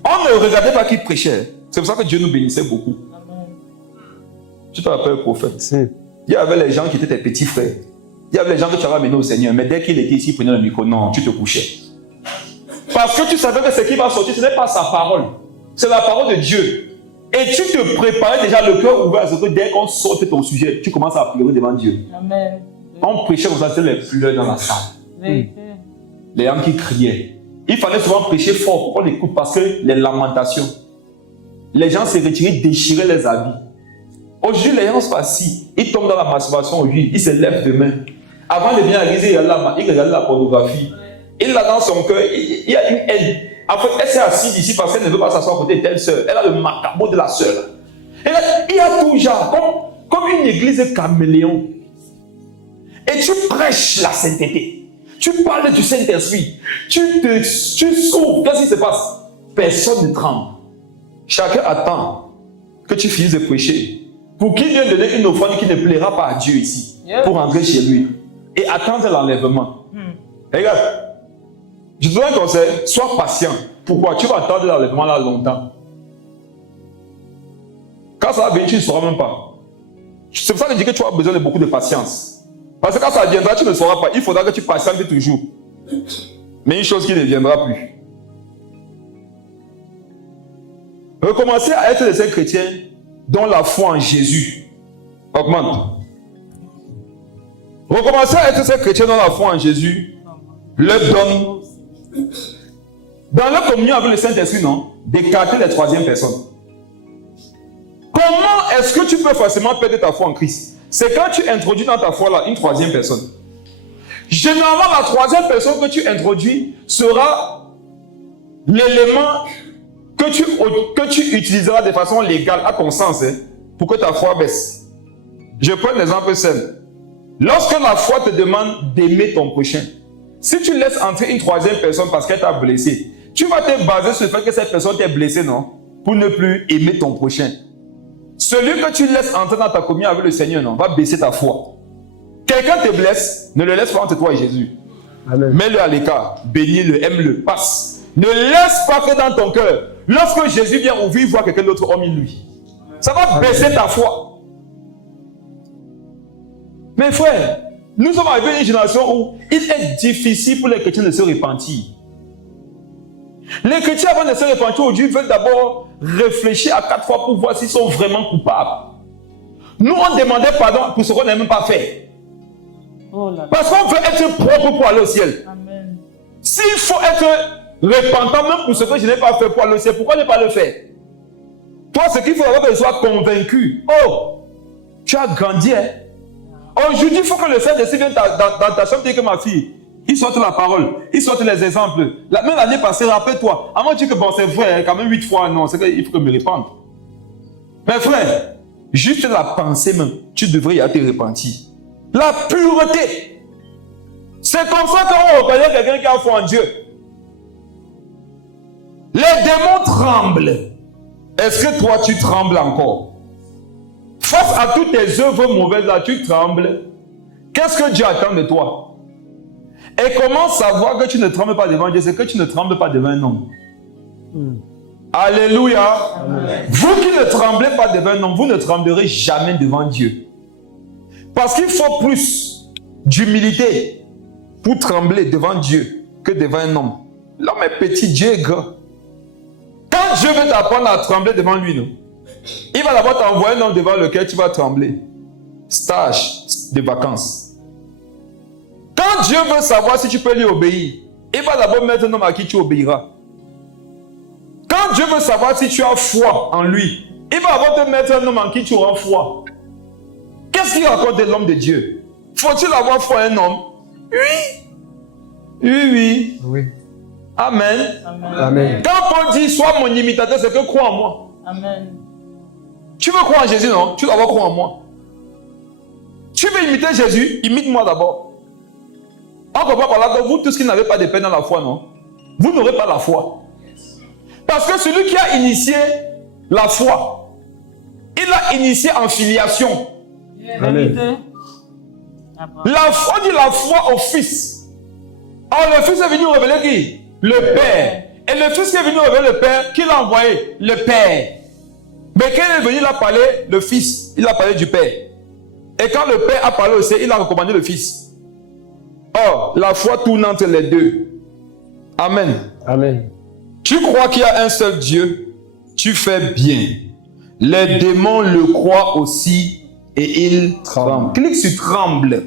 On ne regardait pas qui prêchait. C'est pour ça que Dieu nous bénissait beaucoup. Tu te rappelles, prophète? Il y avait les gens qui étaient tes petits frères. Il y avait les gens que tu avais amenés au Seigneur. Mais dès qu'il était ici, il prenait le micro. Non, tu te couchais. Parce que tu savais que ce qui va sortir, ce n'est pas sa parole. C'est la parole de Dieu. Et tu te préparais déjà le cœur ouvert à ce que dès qu'on sortait ton sujet, tu commences à pleurer devant Dieu. Amen. On prêchait comme ça, c'était les pleurs dans la salle. Les gens qui criaient. Il fallait souvent prêcher fort pour qu'on écoute parce que les lamentations. Les gens se retiraient, déchiraient les habits. Aujourd'hui, les gens sont assis. Ils tombent dans la masturbation aujourd'hui. Ils se lèvent demain. Avant de venir à l'église, il regarde la pornographie. Il a dans son cœur, il y a une haine. En fait, elle s'est assise ici parce qu'elle ne veut pas s'asseoir à côté de telle sœur. Elle a le macabre de la sœur. Et là, il y a tout genre, comme une église caméléon. Et tu prêches la sainteté. Tu parles du Saint-Esprit. Tu souffres. Qu'est-ce qui se passe? Personne ne tremble. Chacun attend que tu finisses de prêcher. Pour qu'il vienne donner une offrande qui ne plaira pas à Dieu ici. Pour rentrer chez lui. Et attendre l'enlèvement. Regarde. Je te donne un conseil. Sois patient. Pourquoi? Tu vas attendre l'enlèvement là longtemps. Quand ça va venir, tu ne sauras même pas. C'est pour ça que je dis que tu as besoin de beaucoup de patience. Parce que quand ça viendra, tu ne sauras pas. Il faudra que tu patientes toujours. Mais une chose qui ne viendra plus. Recommencez à être des chrétiens dont la foi en Jésus augmente. Recommencez à être ces chrétiens dont la foi en Jésus leur donne, dans leur communion avec le Saint-Esprit, non, d'écarter les troisième personnes. Comment est-ce que tu peux facilement perdre ta foi en Christ? C'est quand tu introduis dans ta foi là une troisième personne. Généralement, la troisième personne que tu introduis sera l'élément que tu utiliseras de façon légale à ton sens pour que ta foi baisse. Je prends un exemple simple. Lorsque la foi te demande d'aimer ton prochain, si tu laisses entrer une troisième personne parce qu'elle t'a blessé, tu vas te baser sur le fait que cette personne t'est blessée, non? Pour ne plus aimer ton prochain. Celui que tu laisses entrer dans ta communion avec le Seigneur, non, va baisser ta foi. Quelqu'un te blesse, ne le laisse pas entre toi et Jésus. Mets-le à l'écart, bénis-le, aime-le, passe. Ne laisse pas que dans ton cœur, lorsque Jésus vient ouvrir, voir quelqu'un d'autre hormis lui. Ça va baisser ta foi. Mes frères, nous sommes arrivés à une génération où il est difficile pour les chrétiens de se repentir. Les chrétiens, avant de se repentir aujourd'hui, veulent d'abord réfléchir à 4 fois pour voir s'ils sont vraiment coupables. Nous, on demandait pardon pour ce qu'on n'a même pas fait. Parce qu'on veut être propre pour aller au ciel. Amen. S'il faut être repentant même pour ce que je n'ai pas fait pour aller au ciel, pourquoi ne pas le faire? Toi, ce qu'il faut avoir, que tu sois convaincu. Oh, tu as grandi, hein? Aujourd'hui, il faut que le Saint-Esprit vienne dans ta chambre et que ma fille, il sorte la parole, il sorte les exemples. Même l'année passée, rappelle-toi, avant de dire que bon, c'est vrai, hein, quand même 8 fois, non, c'est qu'il faut que je me répande. Mais frère, juste la pensée même, tu devrais y aller te repentir. La pureté. C'est comme ça qu'on reconnaît quelqu'un qui a foi en Dieu. Les démons tremblent. Est-ce que toi, tu trembles encore? Face à toutes tes œuvres mauvaises, là, tu trembles. Qu'est-ce que Dieu attend de toi? Et comment savoir que tu ne trembles pas devant Dieu? C'est que tu ne trembles pas devant un homme. Alléluia. Amen. Vous qui ne tremblez pas devant un homme, vous ne tremblerez jamais devant Dieu. Parce qu'il faut plus d'humilité pour trembler devant Dieu que devant un homme. L'homme est petit, Dieu est grand. Quand Dieu veut t'apprendre à trembler devant lui, non? Il va d'abord t'envoyer un homme devant lequel tu vas trembler. Stage de vacances. Quand Dieu veut savoir si tu peux lui obéir, il va d'abord mettre un homme à qui tu obéiras. Quand Dieu veut savoir si tu as foi en lui, il va d'abord te mettre un homme en qui tu auras foi. Qu'est-ce qu'il raconte de l'homme de Dieu? Faut-il avoir foi en un homme? Oui. Oui. Amen. Amen. Quand Paul dit sois mon imitateur, c'est que crois en moi. Amen. Tu veux croire en Jésus, non? Tu dois avoir croire en moi. Tu veux imiter Jésus? Imite-moi d'abord. On comprend par là que vous tous qui n'avez pas de paix dans la foi, non? Vous n'aurez pas la foi. Parce que celui qui a initié la foi, il a initié en filiation. Amen. La foi dit la foi au Fils. Alors le Fils est venu révéler qui? Le Père. Et le Fils qui est venu révéler le Père, qui l'a envoyé? Le Père. Mais quand il est venu, il a parlé le Fils. Il a parlé du Père. Et quand le Père a parlé aussi, il a recommandé le Fils. Or, la foi tourne entre les deux. Amen. Amen. Tu crois qu'il y a un seul Dieu? Tu fais bien. Les démons le croient aussi et ils tremblent. Clique sur tremble.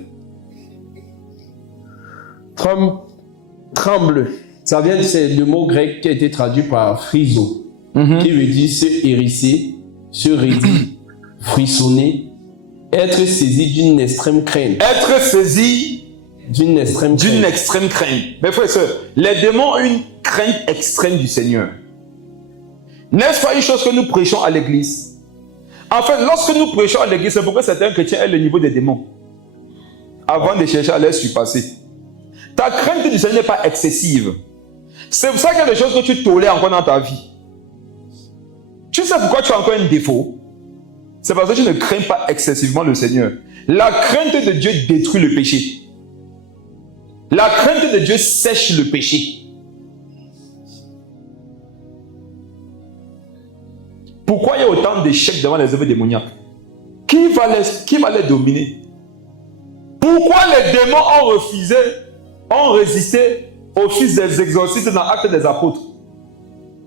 Tremble. Ça vient, c'est le mot grec qui a été traduit par friso, qui veut dire se hérisser, se raidir, frissonner, être saisi d'une extrême crainte. Être saisi d'une extrême crainte. Mes frères et sœurs, les démons ont une crainte extrême du Seigneur. N'est-ce pas une chose que nous prêchons à l'église? En fait, lorsque nous prêchons à l'église, c'est pourquoi certains chrétiens aient le niveau des démons. Avant de chercher à les surpasser. Ta crainte du Seigneur n'est pas excessive. C'est pour ça qu'il y a des choses que tu tolères encore dans ta vie. Tu sais pourquoi tu as encore un défaut? C'est parce que tu ne crains pas excessivement le Seigneur. La crainte de Dieu détruit le péché. La crainte de Dieu sèche le péché. Pourquoi il y a autant d'échecs devant les œuvres démoniaques? Qui va les dominer? Pourquoi les démons ont résisté au fils des exorcistes dans l'Acte des Apôtres?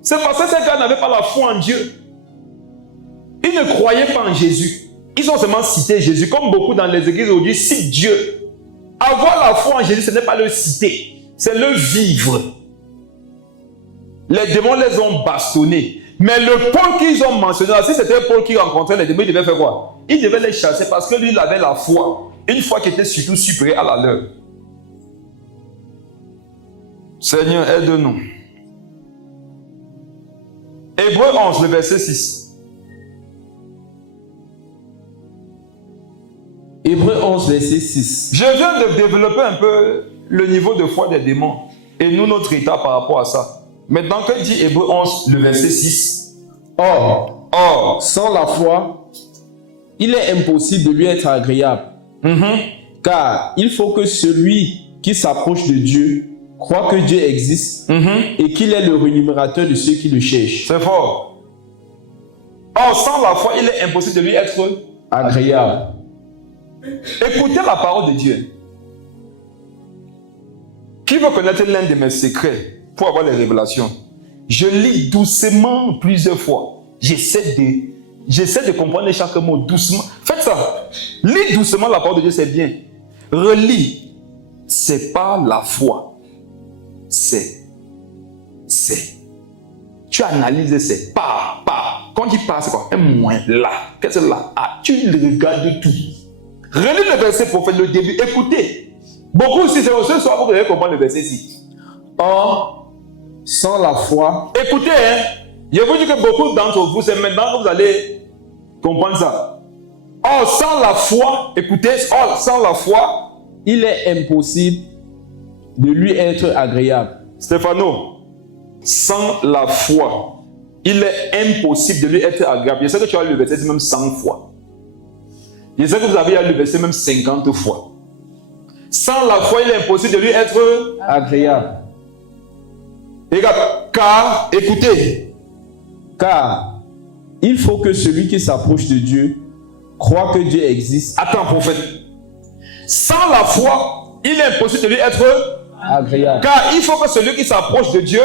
C'est parce que ces gars n'avaient pas la foi en Dieu. Ils ne croyaient pas en Jésus. Ils ont seulement cité Jésus. Comme beaucoup dans les églises aujourd'hui citent Dieu. Avoir la foi en Jésus, ce n'est pas le citer, c'est le vivre. Les démons les ont bastonnés. Mais le Paul qu'ils ont mentionné, si c'était Paul qui rencontrait les démons, il devait faire quoi? Il devait les chasser parce que lui, il avait la foi. Une foi qui était surtout supérieure à la leur. Seigneur, aide-nous. Hébreux 11, le verset 6. Hébreux 11, verset 6. Je viens de développer un peu le niveau de foi des démons et nous, notre état par rapport à ça. Maintenant, que dit Hébreux 11, le verset 6? Or, sans la foi, il est impossible de lui être agréable. Car il faut que celui qui s'approche de Dieu croit que Dieu existe et qu'il est le rémunérateur de ceux qui le cherchent. C'est fort. Or, sans la foi, il est impossible de lui être agréable. Écoutez la parole de Dieu. Qui veut connaître l'un de mes secrets pour avoir les révélations? Je lis doucement plusieurs fois. J'essaie de comprendre chaque mot doucement. Faites ça. Lis doucement la parole de Dieu, c'est bien. Relis. C'est pas la foi. C'est. Tu analyses, c'est pas. Quand il passe, c'est quoi? Un moins là. Qu'est-ce que c'est là? Ah, tu regardes tout. Relis le verset pour faire le début. Écoutez. Beaucoup aussi, c'est ce soir vous devez comprendre le verset ici. Or, sans la foi. Écoutez, je vous dis que beaucoup d'entre vous, c'est maintenant que vous allez comprendre ça. Or, sans la foi, écoutez, sans la foi, il est impossible de lui être agréable. Stéphano, sans la foi, il est impossible de lui être agréable. Je sais que tu as lu le verset même 100 fois. Je sais que vous avez lu le verset même 50 fois. Sans la foi, il est impossible de lui être agréable. Regarde, car, écoutez. Car il faut que celui qui s'approche de Dieu croit que Dieu existe. Attends, prophète. Sans la foi, il est impossible de lui être agréable. Car il faut que celui qui s'approche de Dieu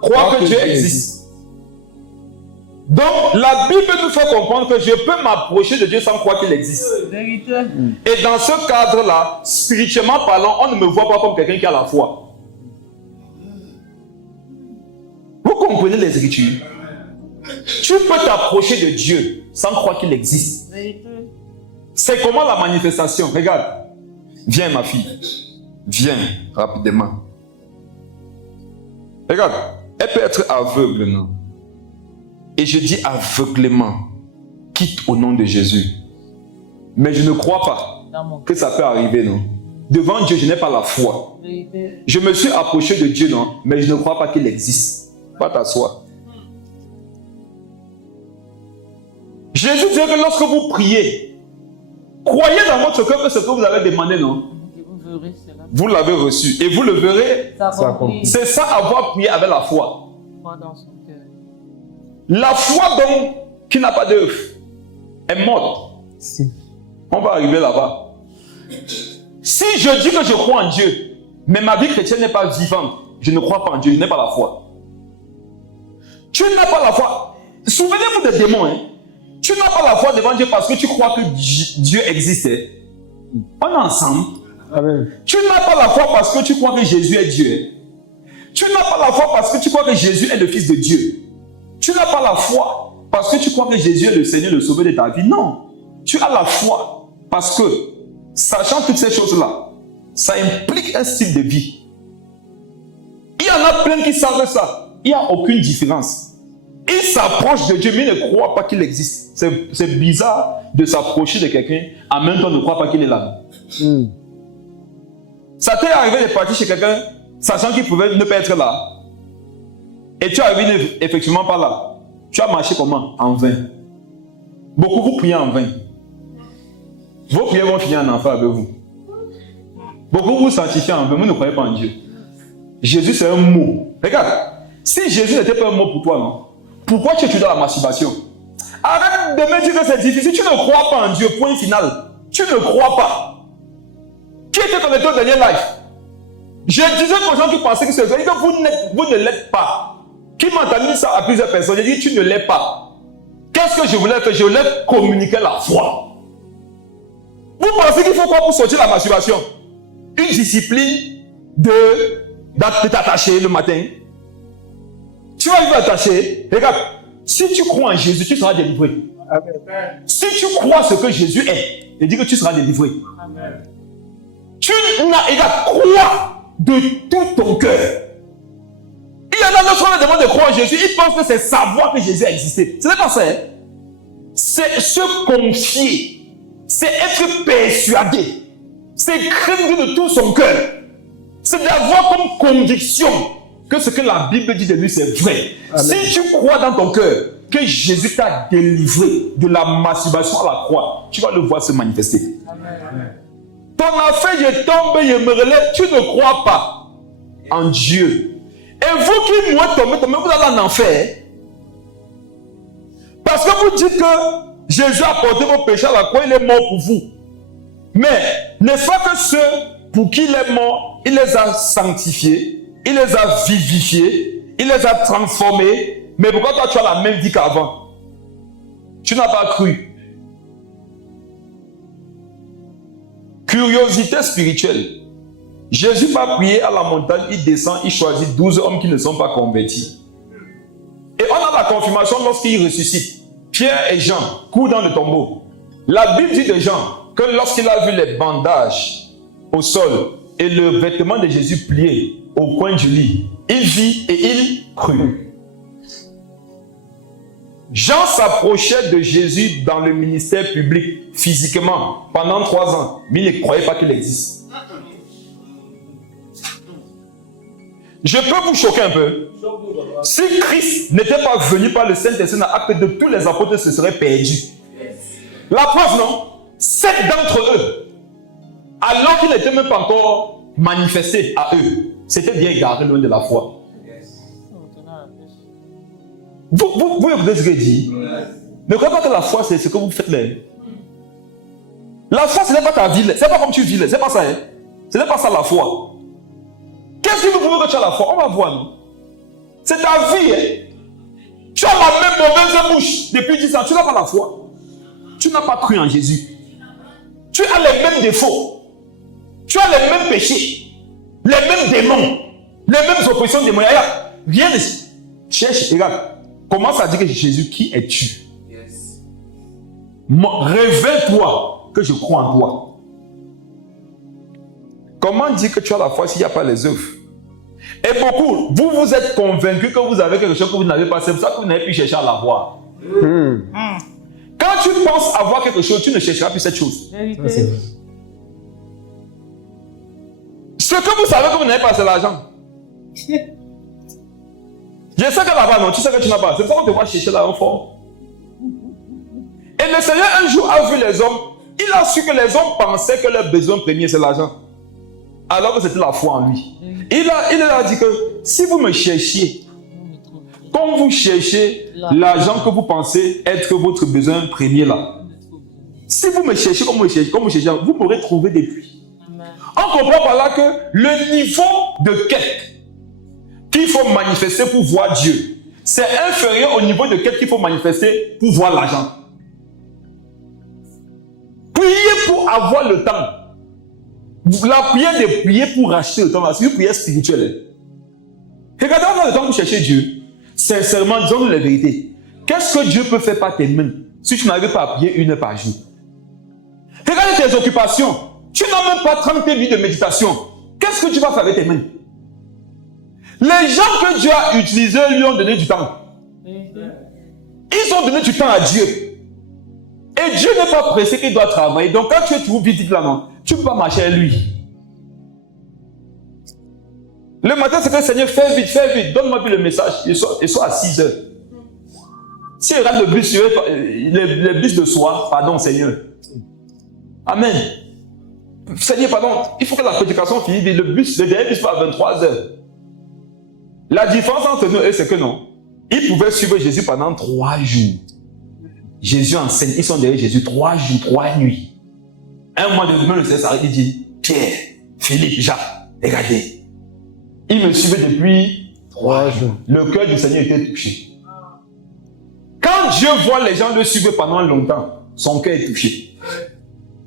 croit que Dieu existe. Donc, la Bible nous fait comprendre que je peux m'approcher de Dieu sans croire qu'il existe. Et dans ce cadre-là, spirituellement parlant, on ne me voit pas comme quelqu'un qui a la foi. Vous comprenez les Écritures? Tu peux t'approcher de Dieu sans croire qu'il existe. C'est comment la manifestation? Regarde. Viens, ma fille. Viens rapidement. Regarde. Elle peut être aveugle, non? Et je dis aveuglément, quitte au nom de Jésus. Mais je ne crois pas que ça peut arriver, non? Devant Dieu, je n'ai pas la foi. Je me suis approché de Dieu, non? Mais je ne crois pas qu'il existe. Va t'asseoir. Jésus dit que lorsque vous priez, croyez dans votre cœur que ce que vous avez demandé, non? Vous l'avez reçu. Et vous le verrez. C'est ça, avoir prié avec la foi. La foi donc, qui n'a pas d'œuvre, est morte. On va arriver là-bas. Si je dis que je crois en Dieu, mais ma vie chrétienne n'est pas vivante, je ne crois pas en Dieu, je n'ai pas la foi. Tu n'as pas la foi. Souvenez-vous des démons. Tu n'as pas la foi devant Dieu parce que tu crois que Dieu existait. On est ensemble. Amen. Tu n'as pas la foi parce que tu crois que Jésus est Dieu. Tu n'as pas la foi parce que tu crois que Jésus est le Fils de Dieu. Tu n'as pas la foi parce que tu crois que Jésus est le Seigneur, le Sauveur de ta vie. Non. Tu as la foi parce que, sachant toutes ces choses-là, ça implique un style de vie. Il y en a plein qui savent ça. Il n'y a aucune différence. Il s'approche de Dieu, mais il ne croit pas qu'il existe. C'est bizarre de s'approcher de quelqu'un, en même temps ne croit pas qu'il est là. Ça t'est arrivé de partir chez quelqu'un, sachant qu'il pouvait ne pas être là. Et tu es arrivé effectivement pas là. Tu as marché comment? En vain. Beaucoup vous priez en vain. Vos prières vont finir en enfer avec vous. Beaucoup vous sanctifiez en vain, vous ne croyez pas en Dieu. Jésus c'est un mot. Regarde, si Jésus n'était pas un mot pour toi, non? Pourquoi tu es dans la masturbation? Arrête de me dire que c'est difficile. Tu ne crois pas en Dieu, point final. Tu ne crois pas. Qui était dans ton dernier live? Je disais aux gens qui pensaient que c'est vrai, que vous ne l'êtes pas. Qui m'a entendu ça à plusieurs personnes? J'ai dit, tu ne l'es pas. Qu'est-ce que je voulais faire? Je voulais communiquer la foi. Vous pensez qu'il faut quoi pour sortir la masturbation? Une discipline de t'attacher le matin. Tu vas vivre attaché. Regarde, si tu crois en Jésus, tu seras délivré. Amen. Si tu crois ce que Jésus est, il dit que tu seras délivré. Amen. Tu n'as crois de tout ton cœur. Il y en a d'autres qui demandent de croire en Jésus. Ils pensent que c'est savoir que Jésus a existé. Ce n'est pas ça. Hein? C'est se confier. C'est être persuadé. C'est craindre de tout son cœur. C'est d'avoir comme conviction que ce que la Bible dit de lui, c'est vrai. Amen. Si tu crois dans ton cœur que Jésus t'a délivré de la masturbation à la croix, tu vas le voir se manifester. Amen. Ton affaire, je tombe, je me relève, tu ne crois pas en Dieu. Et vous qui mourrez tombez, vous allez en enfer. Parce que vous dites que Jésus a porté vos péchés à la croix, il est mort pour vous. Mais n'est-ce pas que ceux pour qui il est mort, il les a sanctifiés, il les a vivifiés, il les a transformés. Mais pourquoi toi tu as la même vie qu'avant? Tu n'as pas cru. Curiosité spirituelle. Jésus va prier à la montagne, il descend, il choisit 12 hommes qui ne sont pas convertis. Et on a la confirmation lorsqu'il ressuscite. Pierre et Jean courent dans le tombeau. La Bible dit de Jean que lorsqu'il a vu les bandages au sol et le vêtement de Jésus plié au coin du lit, il vit et il crut. Jean s'approchait de Jésus dans le ministère public physiquement pendant 3 ans, mais il ne croyait pas qu'il existe. Je peux vous choquer un peu. Si Christ n'était pas venu par le Saint-Esprit, acte de tous les apôtres se seraient perdus. La preuve, non? 7 d'entre eux, alors qu'ils n'étaient même pas encore manifestés à eux, s'étaient bien égarés loin de la foi. Vous écoutez ce que je dis? Ne croyez pas que la foi, c'est ce que vous faites là. La foi, ce n'est pas ta vie. C'est pas comme tu vis là. C'est pas ça. Hein? Ce n'est pas ça la foi. Qu'est-ce qui vous prouve que tu as la foi? On va voir. Non? C'est ta vie. Hein? Tu as la même mauvaise bouche depuis 10 ans. Tu n'as pas la foi. Tu n'as pas cru en Jésus. Tu as les mêmes défauts. Tu as les mêmes péchés. Les mêmes démons. Les mêmes oppressions démoniaques. Rien de ça. Cherche, regarde. Commence à dire que Jésus, qui es-tu? Yes. Révèle-toi que je crois en toi. Comment dire que tu as la foi s'il n'y a pas les œuvres? Et beaucoup, vous êtes convaincus que vous avez quelque chose que vous n'avez pas. C'est pour ça que vous n'avez plus cherché à l'avoir. Quand tu penses avoir quelque chose, tu ne chercheras plus cette chose. Ce que vous savez que vous n'avez pas, c'est l'argent. Je sais que là-bas, non, tu sais que tu n'as pas. C'est pour ça qu'on te voit chercher là-haut fort. Et le Seigneur, un jour, a vu les hommes. Il a su que les hommes pensaient que leur besoin premier, c'est l'argent. Alors que c'était la foi en lui. Il leur a dit que si vous me cherchiez, comme vous cherchez l'argent que vous pensez être votre besoin premier là, si vous me cherchez comme vous cherchez, vous pourrez trouver des puits. On comprend par là que le niveau de quête qu'il faut manifester pour voir Dieu, c'est inférieur au niveau de quête qu'il faut manifester pour voir l'argent. Priez pour avoir le temps. La prière de prier pour racheter le temps, c'est une prière spirituelle. Regardez, on a le temps pour chercher Dieu. Sincèrement, disons-nous la vérité. Qu'est-ce que Dieu peut faire par tes mains si tu n'arrives pas à prier 1 heure par jour? Regarde tes occupations. Tu n'as même pas 30 minutes de méditation. Qu'est-ce que tu vas faire avec tes mains? Les gens que Dieu a utilisés lui ont donné du temps. Ils ont donné du temps à Dieu. Et Dieu n'est pas pressé qu'il doit travailler. Donc quand tu es toujours vite là, non, tu ne peux pas marcher à lui. Le matin, c'est que le Seigneur, fais vite, donne-moi plus le message. Il soit à 6 heures. Si il regarde le bus de soir, pardon Seigneur. Amen. Seigneur, pardon, il faut que la prédication finisse. Le dernier bus part à 23 heures. La différence entre nous et c'est que non. Ils pouvaient suivre Jésus pendant 3 jours. Jésus enseigne, ils sont derrière Jésus 3 jours, 3 nuits. Un mois de demain, le Seigneur s'arrête et dit, Pierre, Philippe, Jacques, regardez. Ils me suivaient depuis 3 jours. Le cœur du Seigneur était touché. Quand Dieu voit les gens le suivre pendant longtemps, son cœur est touché.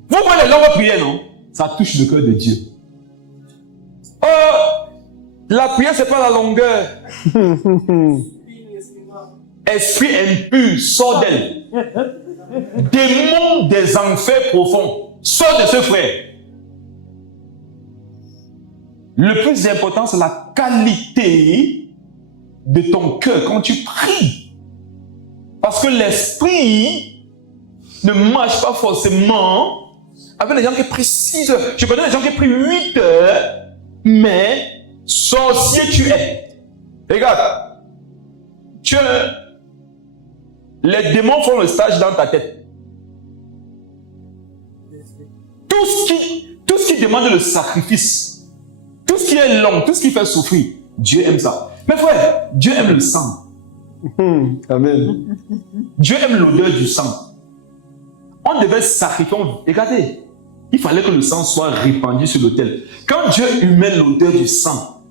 Vous voyez les longues prières, non? Ça touche le cœur de Dieu. La prière, c'est pas la longueur. Esprit impur, sort d'elle. Démon des enfers profonds, sort de ce frère. Le plus important, c'est la qualité de ton cœur quand tu pries. Parce que l'esprit ne marche pas forcément avec les gens qui prient 6 heures. Je connais des gens qui prient 8 heures, mais sorcier tu es. Regarde. Les démons font le stage dans ta tête. Tout ce qui demande le sacrifice, tout ce qui est long, tout ce qui fait souffrir, Dieu aime ça. Mais frère, Dieu aime le sang. Amen. Dieu aime l'odeur du sang. On devait sacrifier. Regardez, il fallait que le sang soit répandu sur l'autel. Quand Dieu humait l'odeur du sang,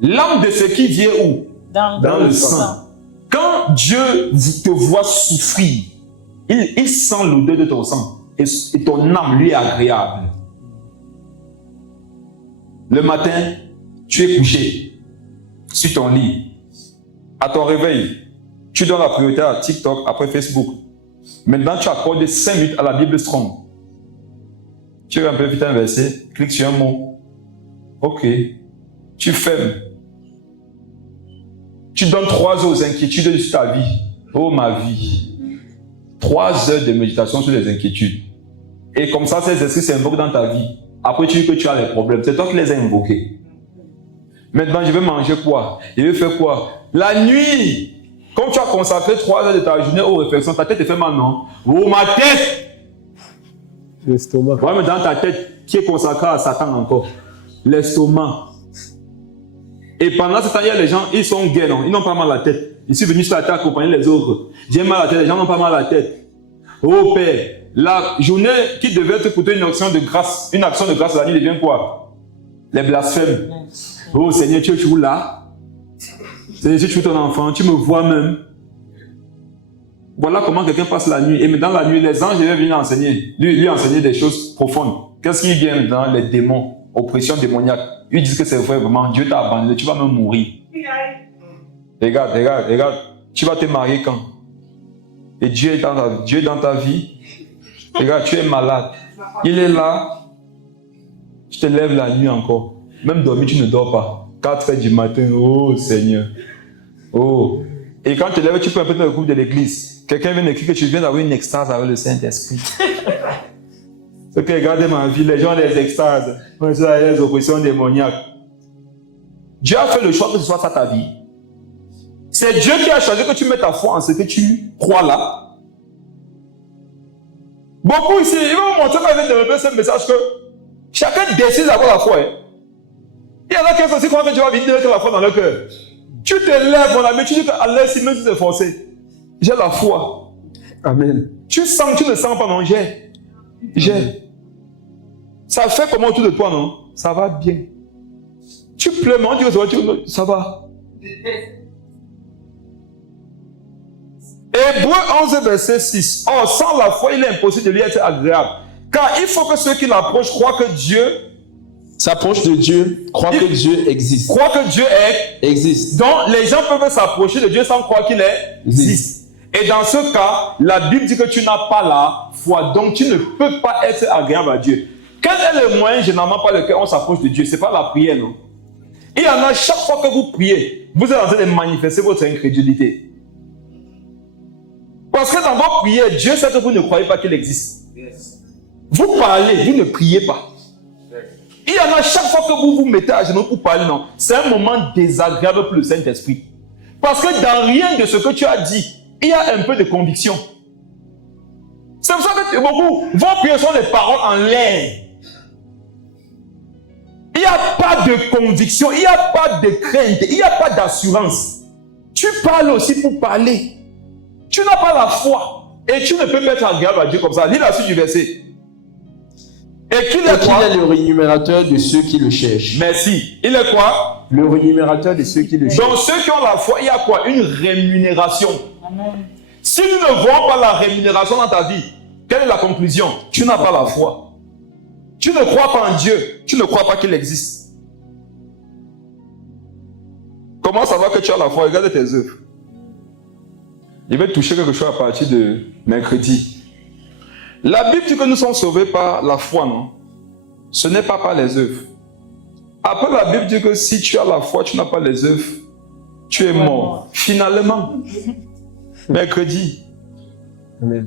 l'âme de ce qui vient où? Dans le sang. Quand Dieu te voit souffrir, il sent l'odeur de ton sang et ton âme lui est agréable. Le matin, tu es couché sur ton lit. À ton réveil, tu donnes la priorité à TikTok après Facebook. Maintenant, tu accordes 5 minutes à la Bible Strong. Tu veux un peu vite un verset, clique sur un mot. Ok. Tu fermes. Tu donnes 3 heures aux inquiétudes sur ta vie. Oh ma vie. 3 heures de méditation sur les inquiétudes. Et comme ça, ces esprits s'invoquent dans ta vie. Après, tu dis que tu as les problèmes. C'est toi qui les as invoqués. Maintenant, je vais manger quoi? Je vais faire quoi? La nuit, comme tu as consacré 3 heures de ta journée aux réflexions, ta tête te fait mal, non? Oh ma tête! L'estomac. Voilà, mais dans ta tête, qui est consacrée à Satan encore? L'estomac. Et pendant ce temps, il y a les gens, ils sont gays, non? Ils n'ont pas mal à la tête. Ils sont venus sur la terre accompagner les autres. J'ai mal à la tête, les gens n'ont pas mal à la tête. Oh Père, la journée qui devait être pour toi une action de grâce, la nuit devient quoi? Les blasphèmes. Oh Seigneur, tu es toujours là. Seigneur, tu es ton enfant, tu me vois même. Voilà comment quelqu'un passe la nuit. Et dans la nuit, les anges devaient venir enseigner. Lui enseigner des choses profondes. Qu'est-ce qui vient dans les démons? Oppression démoniaque. Ils disent que c'est vrai, vraiment, Dieu t'a abandonné, tu vas même mourir. Regarde, tu vas te marier quand? Et Dieu est dans ta vie. Regarde, tu es malade. Il est là. Tu te lèves la nuit encore. Même dormir, tu ne dors pas. 4 heures du matin, oh Seigneur. Oh. Et quand tu te lèves, tu peux un peu dans le groupe de l'église. Quelqu'un vient d'écrire que tu viens d'avoir une extase avec le Saint-Esprit. C'est que regardez ma vie, les gens les extases. Les oppressions démoniaques. Dieu a fait le choix que ce soit ça ta vie. C'est Dieu qui a choisi que tu mettes ta foi en ce que tu crois là. Beaucoup ici, ils vont montrer quand ils viennent développer ce message que chacun décide d'avoir la foi. Hein. Il y en a qui aussi croient que Dieu va venir avec la foi dans leur cœur. Tu te lèves, mon ami, tu dis qu'à l'aise, si même si c'est forcé. J'ai la foi. Amen. Tu sens, tu ne sens pas, non? J'ai. Ça fait comment autour de toi, non? Ça va bien. Tu pleures, mais on dit que ça va. Hébreux 11, verset 6. Or, sans la foi, il est impossible de lui être agréable. Car il faut que ceux qui l'approchent croient que Dieu s'approche de Dieu, croit que Dieu existe. Croit que Dieu existe. Donc, les gens peuvent s'approcher de Dieu sans croire qu'il existe. Et dans ce cas, la Bible dit que tu n'as pas la foi. Donc, tu ne peux pas être agréable à Dieu. Quel est le moyen généralement par lequel on s'approche de Dieu? Ce n'est pas la prière, non? Il y en a chaque fois que vous priez, vous êtes en train de manifester votre incrédulité. Parce que dans vos prières, Dieu sait que vous ne croyez pas qu'il existe. Vous parlez, vous ne priez pas. Il y en a chaque fois que vous vous mettez à genoux pour parler, non. C'est un moment désagréable pour le Saint-Esprit. Parce que dans rien de ce que tu as dit, il y a un peu de conviction. C'est pour ça que beaucoup, vos prières sont des paroles en l'air. Il n'y a pas de conviction, il n'y a pas de crainte, il n'y a pas d'assurance. Tu parles aussi pour parler. Tu n'as pas la foi. Et tu ne peux pas être agréable à Dieu comme ça. Lis la suite du verset. Et qu'il est quoi? Il est le rémunérateur de ceux qui le cherchent. Merci. Il est quoi? Le rémunérateur de ceux qui le cherchent. Dans ceux qui ont la foi, il y a quoi? Une rémunération. Amen. Si nous ne voyons pas la rémunération dans ta vie, quelle est la conclusion? Tu n'as pas la foi. Tu ne crois pas en Dieu. Tu ne crois pas qu'il existe. Comment savoir que tu as la foi? Regarde tes œuvres. Je vais toucher quelque chose à partir de mercredi. La Bible dit que nous sommes sauvés par la foi, non? Ce n'est pas par les œuvres. Après, la Bible dit que si tu as la foi, tu n'as pas les œuvres, tu es mort. Finalement, mercredi. Amen.